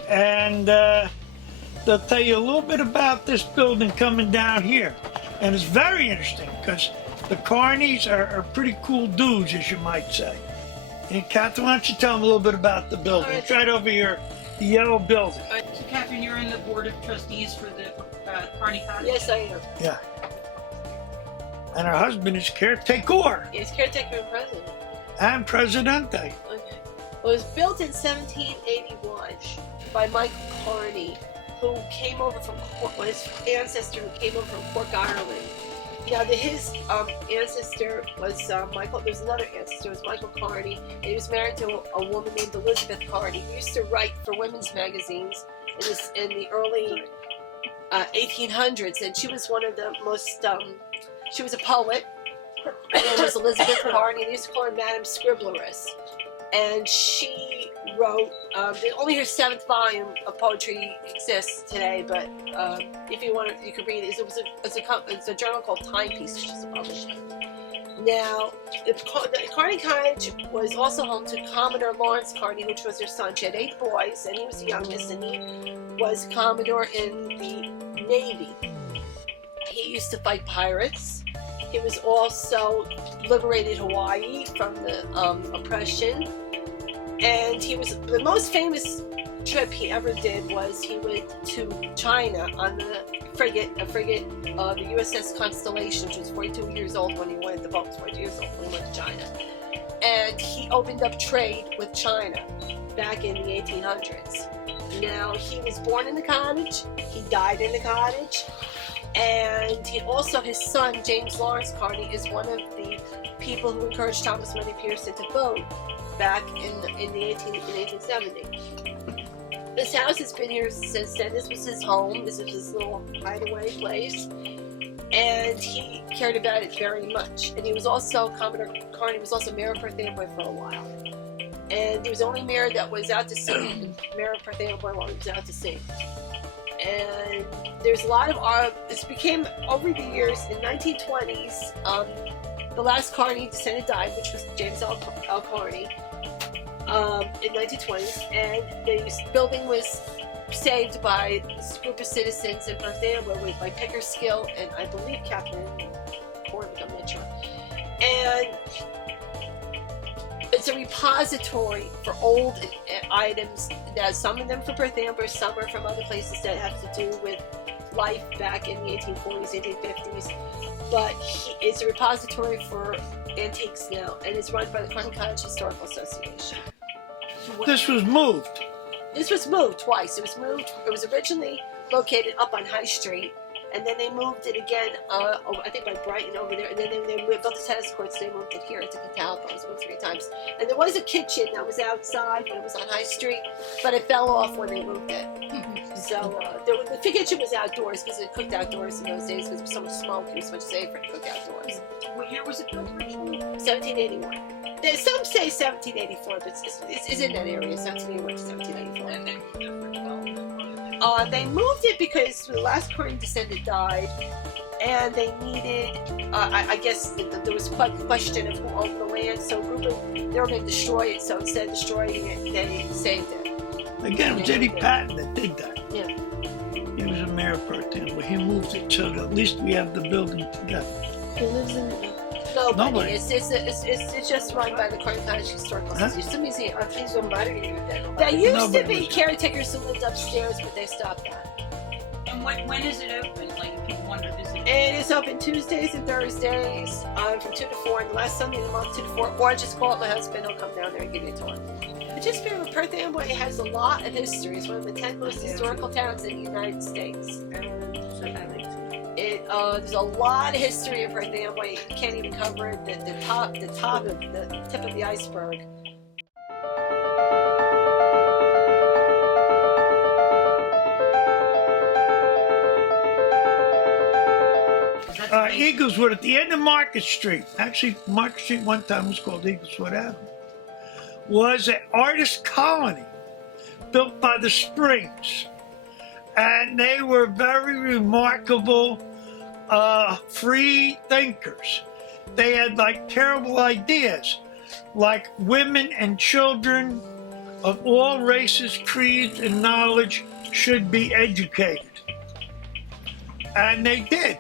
And they'll tell you a little bit about this building coming down here. And it's very interesting because the Kearneys are pretty cool dudes, as you might say. And Catherine, why don't you tell them a little bit about the building? It's right over here, the yellow building. So Catherine, you're in the board of trustees for the Kearney Cottage? Yes, I am. Yeah. And her husband is caretaker. He's caretaker and president. And Presidente. Okay. Well, it was built in 1781 by Michael Kearney, who came over from his ancestor who came over from Cork, Ireland. Now, his ancestor was Michael. There's another ancestor, was Michael Kearney, and he was married to a woman named Elizabeth Kearney, who used to write for women's magazines in the early 1800s, and she was one of the most. She was a poet. Her name was Elizabeth Kearney. They used to call her Madame Scribbleress. And she wrote, only her 7th volume of poetry exists today, but if you want to, you can read it. It's a journal called Timepiece, which is a publisher. Now, the Kearney Cottage was also home to Commodore Lawrence Kearney, which was her son. She had 8 boys, and he was the youngest, and he was Commodore in the Navy. He used to fight pirates. He was also liberated Hawaii from the oppression. And he was, the most famous trip he ever did was he went to China on the frigate, the USS Constellation, which was 42 years old when he went, the boat was 42 years old when he went to China. And he opened up trade with China back in the 1800s. Now, he was born in the cottage, he died in the cottage, and he also, his son, James Lawrence Kearney, is one of the people who encouraged Thomas Money Pearson to vote back in the 1870. This house has been here since then. This was his home. This was his little hideaway place. And he cared about it very much. And he was also, Commodore Kearney was also mayor of Perth Amboy for a while. And he was the only mayor that was out to sea, mayor of Perth Amboy while he was out to sea. And there's a lot of this became, over the years, in 1920s, the last Kearney descendant died, which was James L. Kearney, in 1920s, and the building was saved by this group of citizens in Perth Amboy by Pickersgill and I believe Catherine Horvick, I'm not sure. And it's a repository for old items. That some of them from Perth Amboy, some are from other places that have to do with life back in the 1840s, 1850s. But it's a repository for antiques now, and it's run by the Kearney Cottage Historical Association. This was moved. This was moved twice. It was originally located up on High Street, and then they moved it again, I think by Brighton over there, and then they built the tennis courts, they moved it here to Catalpa. It was moved 3 times. And there was a kitchen that was outside when it was on High Street, but it fell off when they moved it. So the kitchen was outdoors, because it cooked outdoors in those days, because there was so much smoke, it was much safer to cook outdoors. What year was it built originally? 1781. Some say 1784, but it's in that area, 1781 to 1784. And they moved it for development. They moved it because the last Kearney descendant died, and they needed, I guess there was quite a question of who owned the land, so a group of, they were going to destroy it, so instead of destroying it, they saved it. Again, it was Eddie Patton that did that. Yeah. He was a mayor of Perth Amboy. He moved it so that at least we have the building together. Who lives in it? Nobody. It's just run by the Kearney Cottage Historical Huh? Society. It's a museum. There used to Nobody be was- caretakers who lived upstairs, but they stopped that. And when is it open? Like, if people want to visit it? It is open Tuesdays and Thursdays from 2 to 4, and the last Sunday of the month 2 to 4. Or just call up my husband; he'll come down there and give you a tour. But just remember, Perth Amboy has a lot of history. It's one of the 10 most historical towns in the United States. There's a lot of history of Perth Amboy. You can't even cover it. The tip of the iceberg. Eagleswood, at the end of Market Street, actually Market Street one time was called Eagleswood Avenue, was an artist colony built by the Springs. And they were very remarkable free thinkers. They had like terrible ideas, like women and children of all races, creeds, and knowledge should be educated. And they did.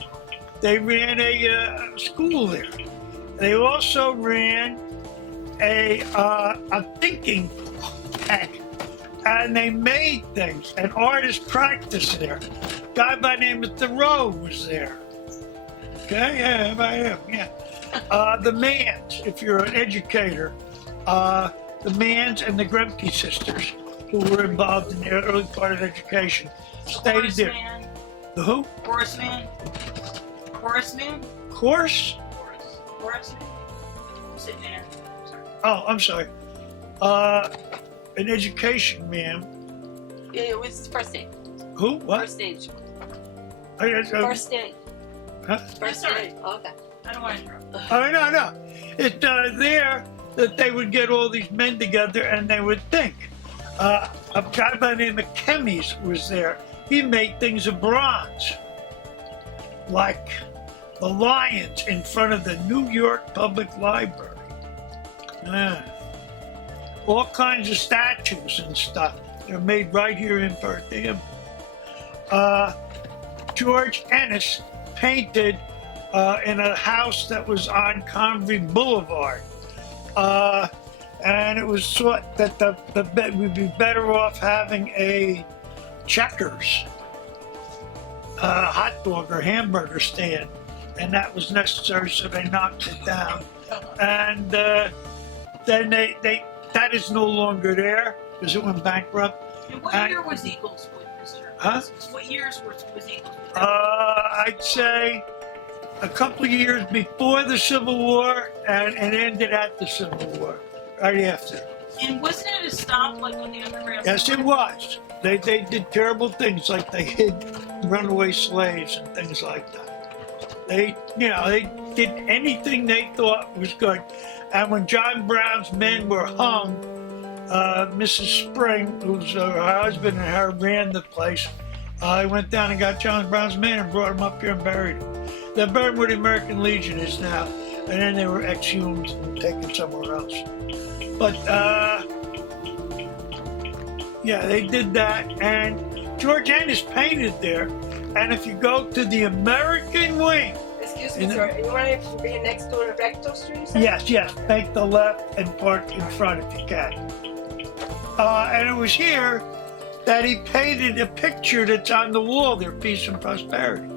They ran a school there. They also ran a thinking tank, and they made things. And artists practiced there. A guy by the name of Thoreau was there. Okay, yeah, by him, yeah. The Manns, if you're an educator, the Manns and the Gremke sisters, who were involved in the early part of education, stayed Horace there. Man. The who? Horace Man. Horace Man. Horse? Horace Man. Sitting there. Sorry. Oh, I'm sorry. An education man. Yeah, it was first name. Who? What? First name. First name. Huh? First Sorry. name. Oh, okay. I don't want to interrupt. Oh, no. It's there that they would get all these men together and they would think. A guy by the name of Chemis was there. He made things of bronze, like the lions in front of the New York Public Library. All kinds of statues and stuff. They're made right here in Perth Amboy. George Ennis painted in a house that was on Convery Boulevard. And it was thought that the bed would be better off having a Checkers hot dog or hamburger stand, and that was necessary, so they knocked it down. And then they that is no longer there because it went bankrupt. And what year was Eagleswood, Mr. Huh? What years was Eagleswood? I'd say a couple of years before the Civil War, and it ended at the Civil War, right after. And wasn't it a stop like on the Underground? Yes, it was. They did terrible things, like they hid runaway slaves and things like that. They did anything they thought was good. And when John Brown's men were hung, Mrs. Spring, who's her husband and her ran the place, I went down and got John Brown's men and brought him up here and buried him. They're buried where the American Legion is now, and then they were exhumed and taken somewhere else. But yeah, they did that, and George Ennis painted there. And if you go to the American wing, This Excuse me, sir. You want to be next door to Recto Street? Sir? Yes, make the left and park in front if you can. And it was here that he painted a picture that's on the wall there, Peace and Prosperity.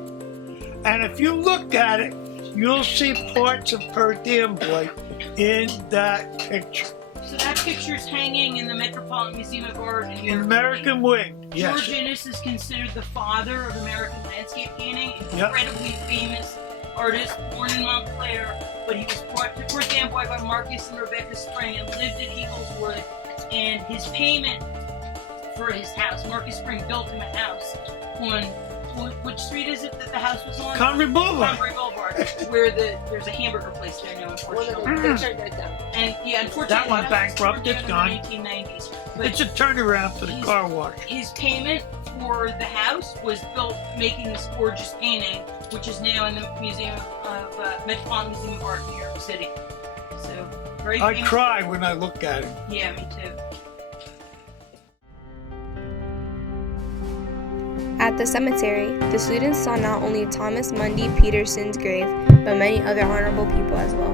And if you look at it, you'll see parts of Perth Amboy in that picture. So that picture's hanging in the Metropolitan Museum of Art in New York American Wing, yes. George Inness is considered the father of American landscape painting. Incredibly famous artist, born in Montclair, but he was brought to Perth Amboy by Marcus and Rebecca Spring and lived in Eagleswood. And his payment for his house, Marcus Spring built him a house on, which street is it that the house was on? Convery Boulevard. Convery Boulevard, where there's a hamburger place there now, unfortunately. They turned that down. And yeah, unfortunately, That went house was bankrupt, torn it's down gone. in the 1990s. But It's a turnaround for the car wash. his payment for the house was built making this gorgeous painting, which is now in the Museum of Metropolitan Museum of Art in New York City. So very I famous. cry when I look at it. Yeah, me too. At the cemetery, the students saw not only Thomas Mundy Peterson's grave, but many other honorable people as well.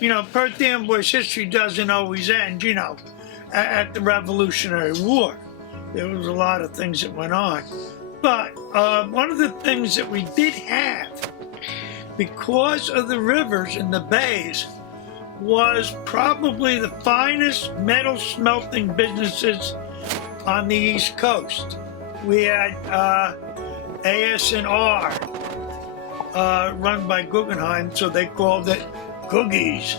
You know, Perth Amboy's history doesn't always end, you know, at the Revolutionary War. There was a lot of things that went on. But one of the things that we did have, because of the rivers and the bays, was probably the finest metal smelting businesses on the East Coast. We had AS&R, run by Guggenheim, so they called it Googies,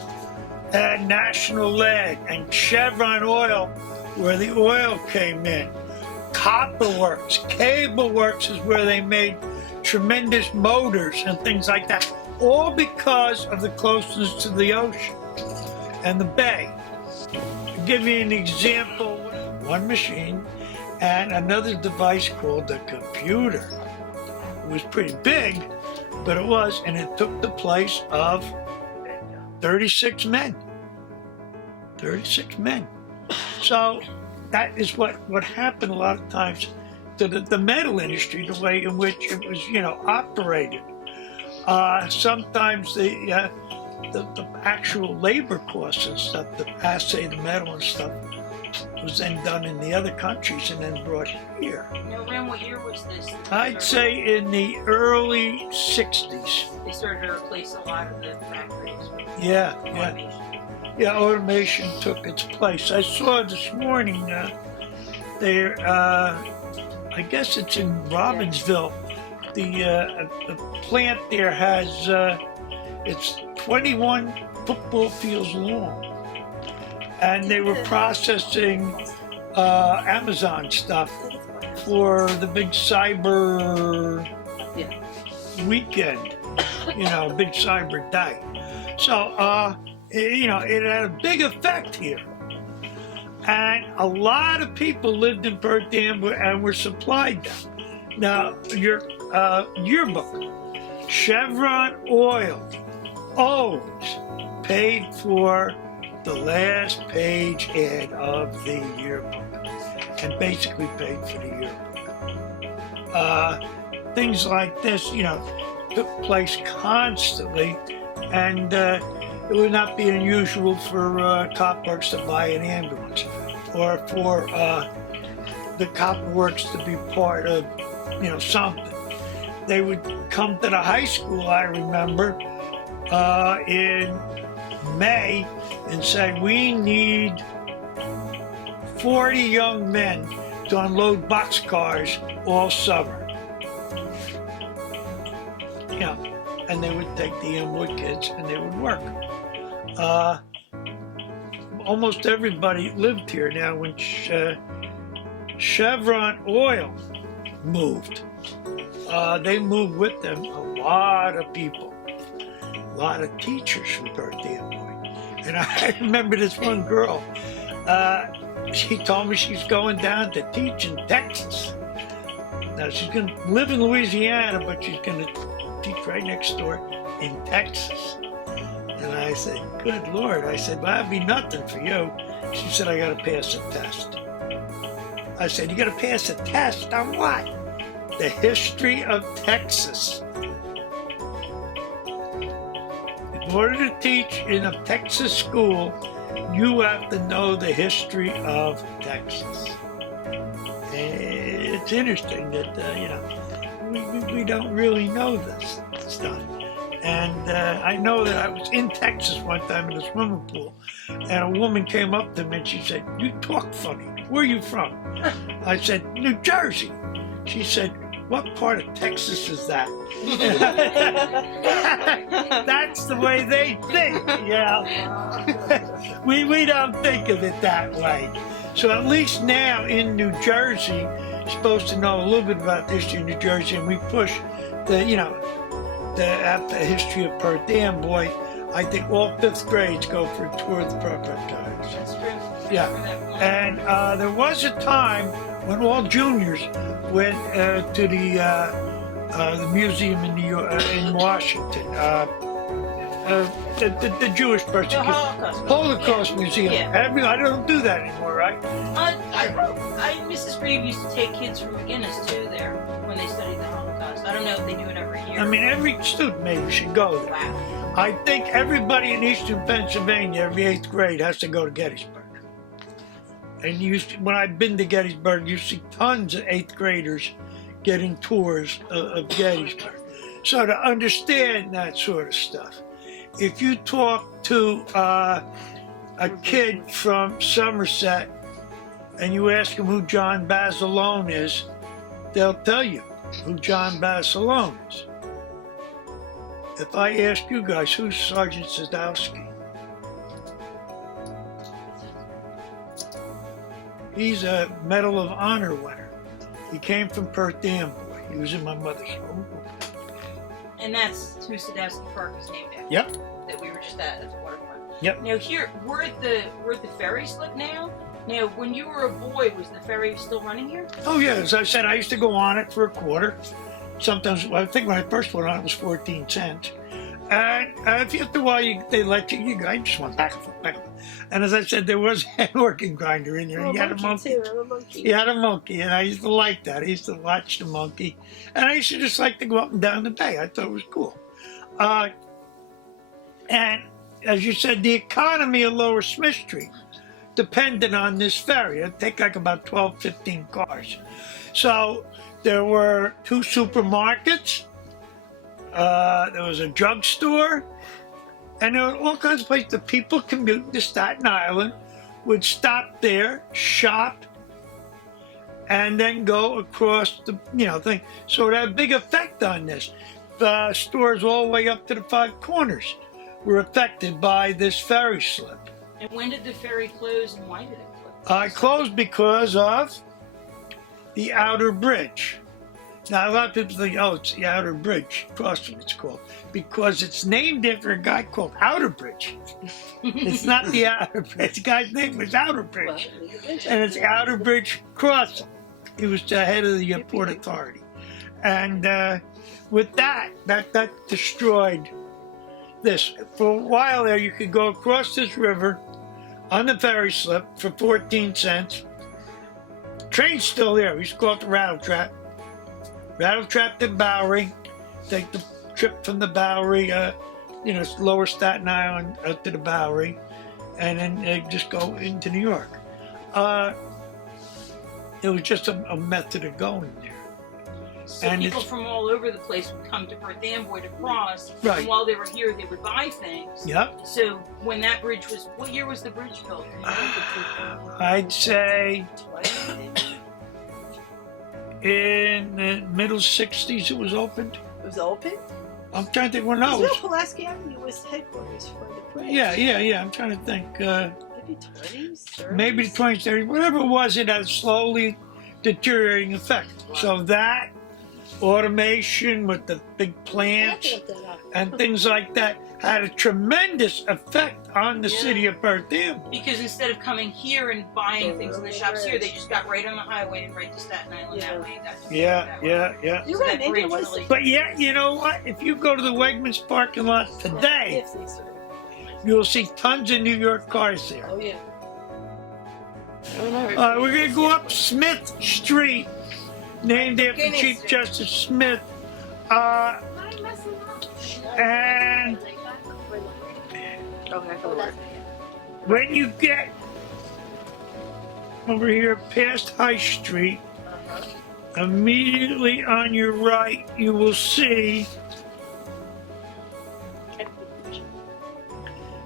and National Lead and Chevron Oil, where the oil came in. Copper Works, Cable Works is where they made tremendous motors and things like that, all because of the closeness to the ocean and the bay. To give you an example, one machine and another device called the computer. It was pretty big, but it was, and it took the place of 36 men. 36 men. So that is what happened a lot of times to the metal industry, the way in which it was, you know, operated. Sometimes the actual labor costs and stuff, the assay the metal and stuff, was then done in the other countries and then brought here. Now, around what year was this? I'd say in the early 60s. They started to replace a lot of the factories with Yeah. automation. Yeah, automation took its place. I saw this morning there, I guess it's in Robbinsville, the plant there has, it's 21 football fields long. And they were processing Amazon stuff for the big cyber weekend, you know, big cyber day. So, you know, it had a big effect here. And a lot of people lived in Perth Amboy and were supplied them. Now, your yearbook, Chevron Oil, always paid for the last page ad of the yearbook and basically paid for the yearbook. Things like this, you know, took place constantly, and it would not be unusual for cop works to buy an ambulance or for the cop works to be part of, you know, something. They would come to the high school, I remember, in May and say, we need 40 young men to unload boxcars all summer. Yeah, and they would take the Amboy kids and they would work. Almost everybody lived here. Now, when Chevron Oil moved, they moved with them a lot of people, a lot of teachers from Perth Amboy. And I remember this one girl, she told me she's going down to teach in Texas. Now, she's going to live in Louisiana, but she's going to teach right next door in Texas. And I said, good Lord. I said, well, that'd be nothing for you. She said, I got to pass a test. I said, you got to pass a test on what? The history of Texas. In order to teach in a Texas school, you have to know the history of Texas. It's interesting that, you know, we don't really know this stuff. And I know that I was in Texas one time in a swimming pool, and a woman came up to me and she said, you talk funny. Where are you from? I said, New Jersey. She said, what part of Texas is that? That's the way they think, yeah. We don't think of it that way. So at least now in New Jersey, you're supposed to know a little bit about the history of New Jersey, and we push the, you know, the history of Perth Amboy. I think all 5th grades go for a tour of the Perth Cottage. That's true. Yeah, and there was a time when all juniors went to the museum in New York, in Washington, the Jewish persecution, Holocaust Museum. Yeah. I don't do that anymore, right? Mrs. Reeve used to take kids from McGinnis too there when they studied the Holocaust. I don't know if they do it every year. I mean, every student maybe should go there. Wow. I think everybody in Eastern Pennsylvania, every 8th grade, has to go to Gettysburg. And when I've been to Gettysburg, you see tons of 8th graders getting tours of Gettysburg. So to understand that sort of stuff, if you talk to a kid from Somerset and you ask him who John Basilone is, they'll tell you who John Basilone is. If I ask you guys, who's Sergeant Sadowski? He's a Medal of Honor winner. He came from Perth Amboy. He was in my mother's home. And that's who Sadowski Park is named after. Yep. That we were just at the waterfront. Yep. Now here, we're at the ferry slip now. Now, when you were a boy, was the ferry still running here? Oh yeah, as I said, I used to go on it for a quarter. Sometimes, I think when I first went on it was 14 cents. And after a while, they let you I just went back and forth, back and forth. And as I said, there was an organ grinder in there. Oh, He had a monkey. too. I'm a monkey. He had a monkey, and I used to like that. I used to watch the monkey. And I used to just like to go up and down the bay. I thought it was cool. And as you said, the economy of Lower Smith Street depended on this ferry. It'd take like about 12, 15 cars. So there were 2 supermarkets. There was a drugstore, and there were all kinds of places. The people commuting to Staten Island would stop there, shop, and then go across the, thing. So it had a big effect on this. The stores all the way up to the 5 corners were affected by this ferry slip. And when did the ferry close, and why did it close? It closed because of the outer bridge. Now, a lot of people think, oh, it's the Outer Bridge crossing, it's called, because it's named after a guy called Outer Bridge. It's not the Outer Bridge. The guy's name was Outer Bridge. And it's Outer Bridge Crossing. He was the head of the Port Authority. And with that destroyed this. For a while there, you could go across this river on the ferry slip for 14 cents. Train's still there. We used to call it the Rattle Trap. Rattle Trap to Bowery. Take the trip from the Bowery, lower Staten Island up to the Bowery, and then just go into New York. It was just a method of going there. So And people it's- from all over the place would come to Perth Amboy to cross. Right. And while they were here, they would buy things. Yep. So when that bridge was, what year was the bridge built? I'd say in the middle 60s it was opened. It was open? I'm trying to think when I No, was. Pulaski Avenue was headquarters for the bridge. Yeah. I'm trying to think. Maybe 20s, 30s? Maybe the 20s, 30s, whatever it was, it had a slowly deteriorating effect. So that automation with the big plants and things like that had a tremendous effect on the city of Perth Amboy. Because instead of coming here and buying things in the shops here, they just got right on the highway and right to Staten Island that way. Yeah. You're So right, that maybe bridge it was really- But yeah, you know what? If you go to the Wegmans parking lot today, 50s. you'll see tons of New York cars there. Oh, yeah. We're going to go up Smith Street, named after Guinness Chief Street. Justice Smith. And when you get over here past High Street, immediately on your right, you will see,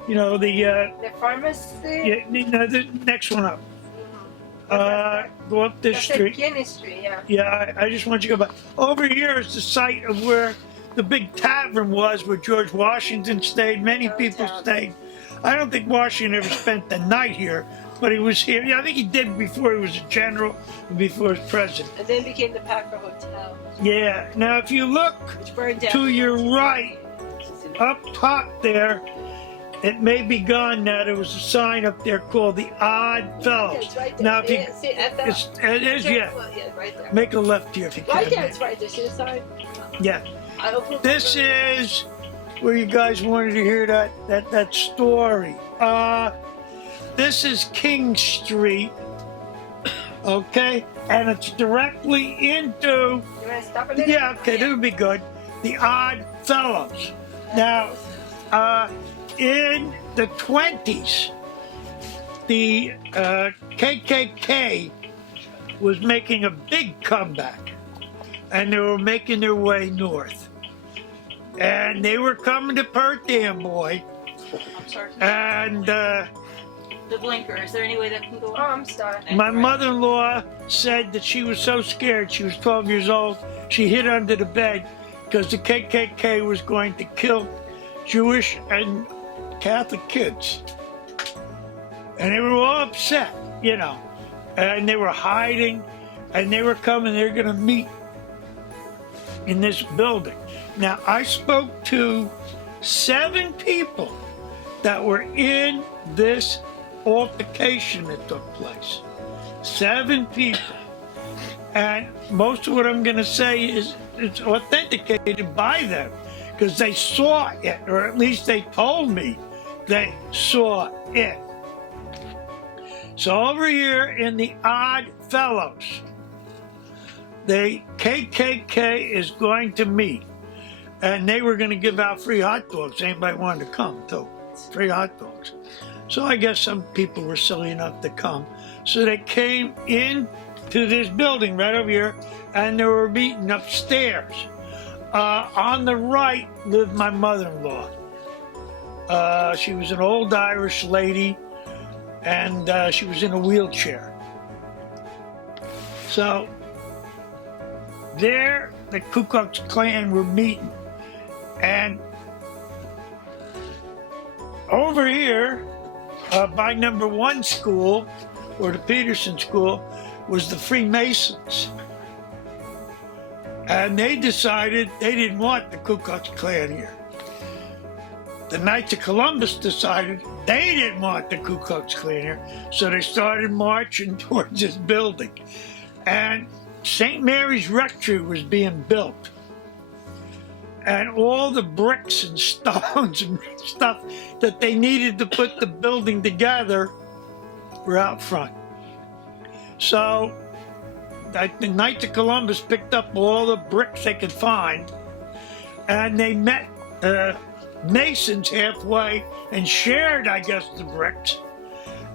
The pharmacy? the next one up. Go up this street. Guinness Street, yeah. Yeah, I just want you to go back. Over here is the site of where the big tavern was, where George Washington stayed. Many people stayed. I don't think Washington ever spent the night here, but he was here. Yeah, I think he did before he was a general and before he was president. And then became the Packer Hotel, Yeah, now if you look which burned down. to your right, up top there, it may be gone now. There was a sign up there called the Odd Fellows. It's right there. Now, if you, Yeah, see, at the, it is, yeah. Yeah, right there. Make a left here if you Right there, can. it's right there. See the sign? Yeah. I opened This is where you guys wanted to hear that story. This is King Street, okay? And it's directly into, You want to stop it? yeah, okay, that would be good, the Odd Fellows. Now, in the 20s, the KKK was making a big comeback, and they were making their way north. And they were coming to Perth Amboy, I'm sorry. and The blinker, is there any way that can go Oh, on? I'm sorry. my mother-in-law said that she was so scared. She was 12 years old. She hid under the bed because the KKK was going to kill Jewish and Catholic kids. And they were all upset, and they were hiding, and they were coming, they were going to meet in this building. Now, I spoke to 7 people that were in this altercation that took place. 7 people. And most of what I'm going to say is it's authenticated by them because they saw it, or at least they told me they saw it. So over here in the Odd Fellows, the KKK is going to meet, and they were going to give out free hot dogs. Anybody wanted to come, too. Free hot dogs. So I guess some people were silly enough to come. So they came into this building right over here, and they were meeting upstairs. On the right lived my mother-in-law. She was an old Irish lady, and she was in a wheelchair. So there, the Ku Klux Klan were meeting. And over here, by number 1 school, or the Peterson School, was the Freemasons. And they decided they didn't want the Ku Klux Klan here. The Knights of Columbus decided they didn't want the Ku Klux Klan here, so they started marching towards this building. And St. Mary's Rectory was being built. And all the bricks and stones and stuff that they needed to put the building together were out front. So the Knights of Columbus picked up all the bricks they could find, and they met Masons halfway and shared, I guess, the bricks.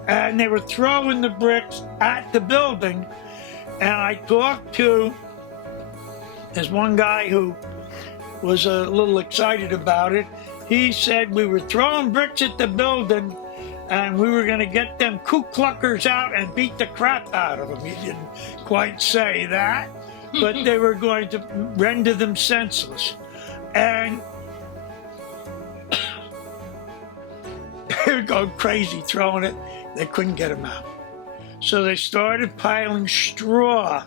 And they were throwing the bricks at the building. And I talked to this one guy who was a little excited about it. He said we were throwing bricks at the building and we were going to get them Ku Kluxers out and beat the crap out of them. He didn't quite say that, but they were going to render them senseless. And they were going crazy throwing it. They couldn't get them out. So they started piling straw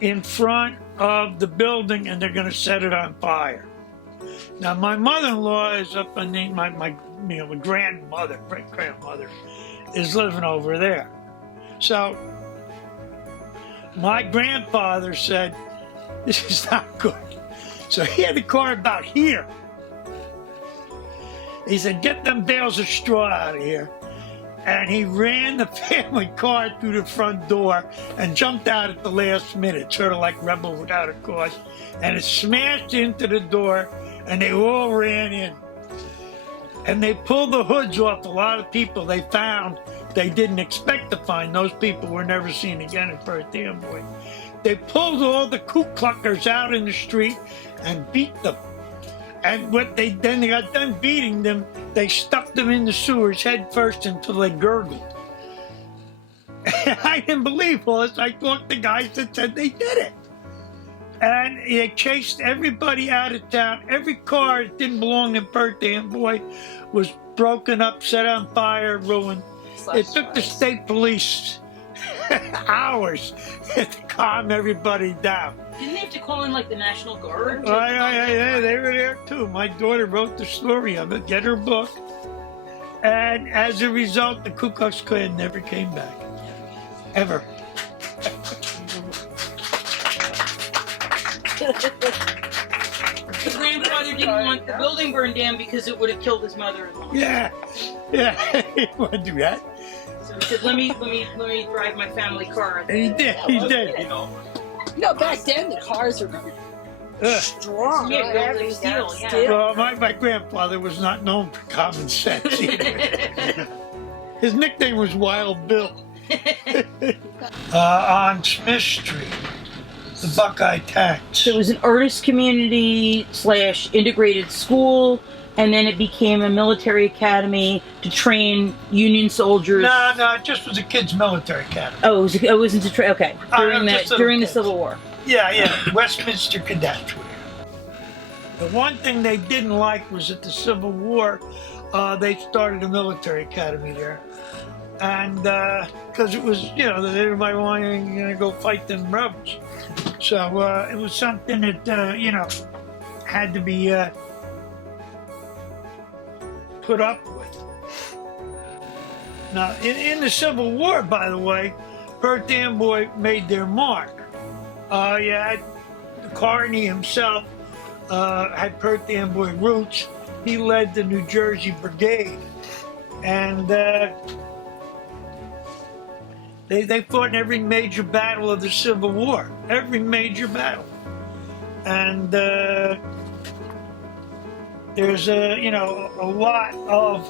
in front of the building, and they're going to set it on fire. Now, my mother-in-law is up in my grandmother, great-grandmother, is living over there. So my grandfather said, "This is not good." So he had the car about here. He said, "Get them bales of straw out of here." And he ran the family car through the front door and jumped out at the last minute, sort of like Rebel Without a Cause. And it smashed into the door, and they all ran in. And they pulled the hoods off a lot of people they found they didn't expect to find. Those people were never seen again in Perth Amboy. They pulled all the Ku Kluxers out in the street and beat them. And then they got done beating them, they stuck them in the sewers head first until they gurgled. And I didn't believe all this. I talked to guys that said they did it. And they chased everybody out of town. Every car that didn't belong in Perth Amboy was broken up, set on fire, ruined. It took the state police hours to calm everybody down. Didn't they have to call in like the National Guard? Yeah, they were there too. My daughter wrote the story of it, get her book. And as a result, the Ku Klux Klan never came back. Ever. The grandfather didn't want the building burned down because it would have killed his mother-in-law. Yeah, he didn't want to do that. So he said, let me drive my family car. And he did. No, back then the cars were strong. Yeah, building steel, yeah. Well, my grandfather was not known for common sense either. His nickname was Wild Bill. On Smith Street, the Buckeye Tanks. So it was an artist community / integrated school, and then it became a military academy to train Union soldiers. No, it just was a kids' military academy. Oh, it wasn't to train. Okay, during the Civil War. Yeah, Westminster cadets were there. The one thing they didn't like was at the Civil War, they started a military academy there. And because it was, everybody wanted to go fight them rebels. So it was something that, had to be put up with. Now, in the Civil War, by the way, Perth Amboy made their mark. You had Kearney himself, had Perth Amboy roots. He led the New Jersey Brigade. And they fought in every major battle of the Civil War. Every major battle. And there's a lot of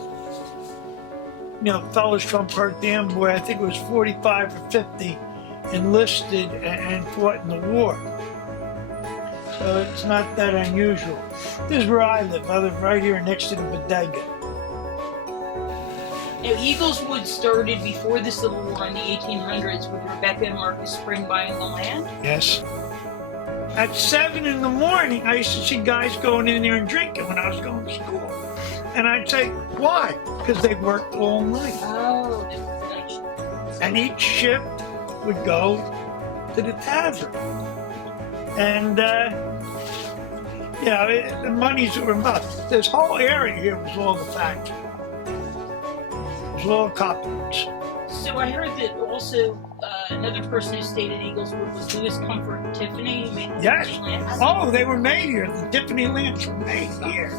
fellas from Perth Amboy. I think it was 45 or 50 enlisted and fought in the war. So it's not that unusual. This is where I live. I live right here next to the bodega. Now, Eagleswood started before the Civil War in the 1800s with Rebecca and Marcus Spring buying the land. Yes. At 7 in the morning, I used to see guys going in there and drinking when I was going to school. And I'd say, why? Because they worked all night. Oh. And each shift would go to the tavern. And, the money's were enough. This whole area here was all the factory. It was all copperwoods. So I heard that also another person who stayed at Eagleswood was Louis Comfort and Tiffany. Who made Yes. lamps. Oh, they were made here. The Tiffany lamps were made here.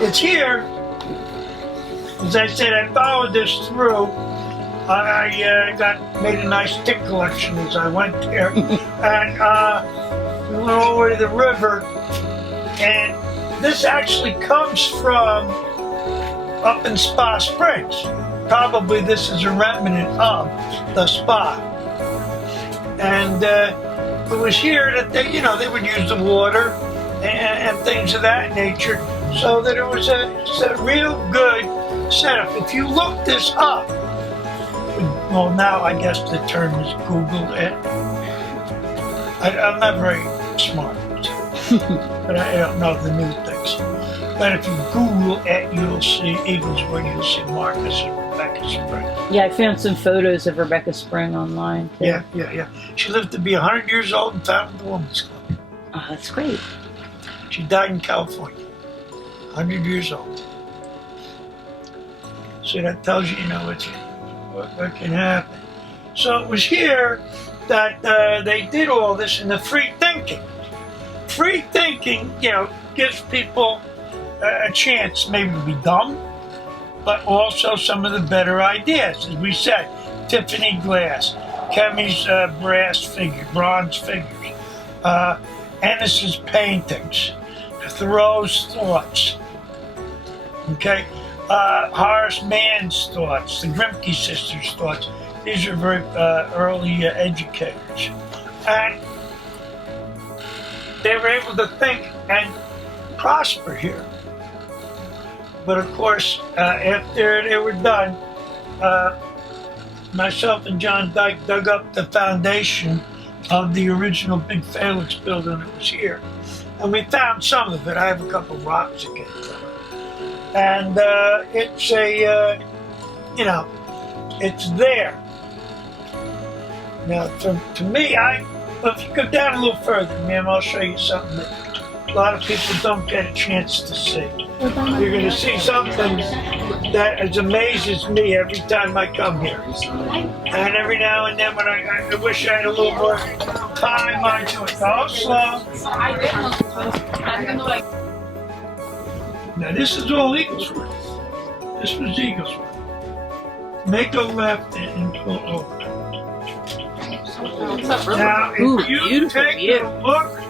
It's here. As I said, I followed this through. I made a nice tick collection as I went there. And we went all the way to the river. And this actually comes from up in Spa Springs. Probably this is a remnant of the spa. And it was here that they would use the water and things of that nature. So that it was a real good setup. If you look this up, well, now I guess the term is Google it. I'm not very smart, but I don't know the new things. But if you Google it, you'll see Eagleswood, you'll see Marcus and Rebecca Spring. Yeah, I found some photos of Rebecca Spring online, too. Yeah. She lived to be 100 years old and founded the Women's Club. Oh, that's great. She died in California, 100 years old. So that tells you, what can happen. So it was here that they did all this in the free thinking. Free thinking, gives people a chance maybe to be dumb, but also some of the better ideas. As we said, Tiffany glass, Kemi's bronze figures, Ennis's paintings, Thoreau's thoughts, okay? Horace Mann's thoughts, the Grimke sisters' thoughts. These are very early educators. And they were able to think and prosper here. But of course, after they were done, myself and John Dyke dug up the foundation of the original Big Felix building that was here. And we found some of it. I have a couple of rocks again. And it's it's there. Now, to me, if you go down a little further, ma'am, I'll show you something that a lot of people don't get a chance to see. You're going to see something that amazes me every time I come here. And every now and then when I wish I had a little more time, I do it. Go slow. Now this is all Eagleswood. This was Eagleswood. Make a left and pull over. Now if you take a look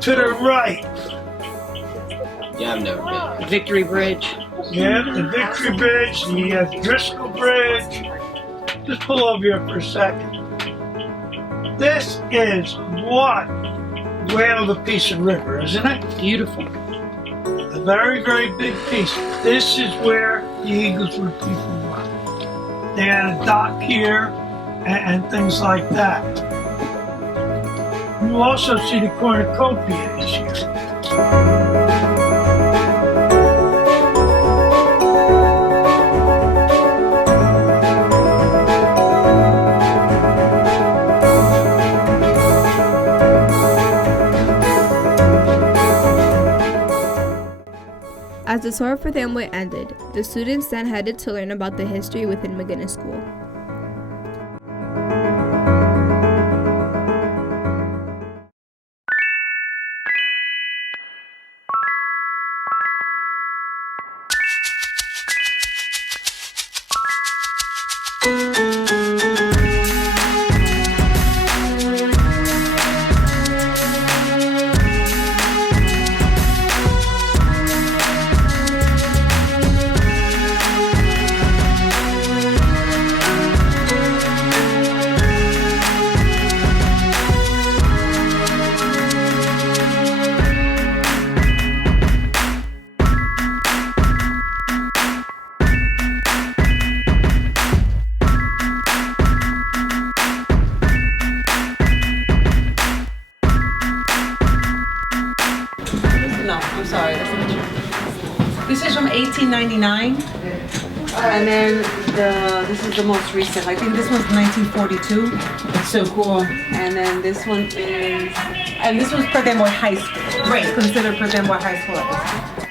to the right. Yeah, I've never been. Victory Bridge. Yeah, the Victory Bridge, the Driscoll Bridge. Just pull over here for a second. This is one whale of a piece of river, isn't it? Beautiful. A very, very big piece. This is where the Eagleswood people were. They had a dock here and things like that. You also see the cornucopia is here. As the tour of Perth Amboy ended, the students then headed to learn about the history within McGinnis School. No, I'm sorry, that's not true. This is from 1899. And then this is the most recent. I think this one's 1942. It's so cool. And then this one is, and this was Perth Amboy High School. Right. It's considered Perth Amboy High School at this time.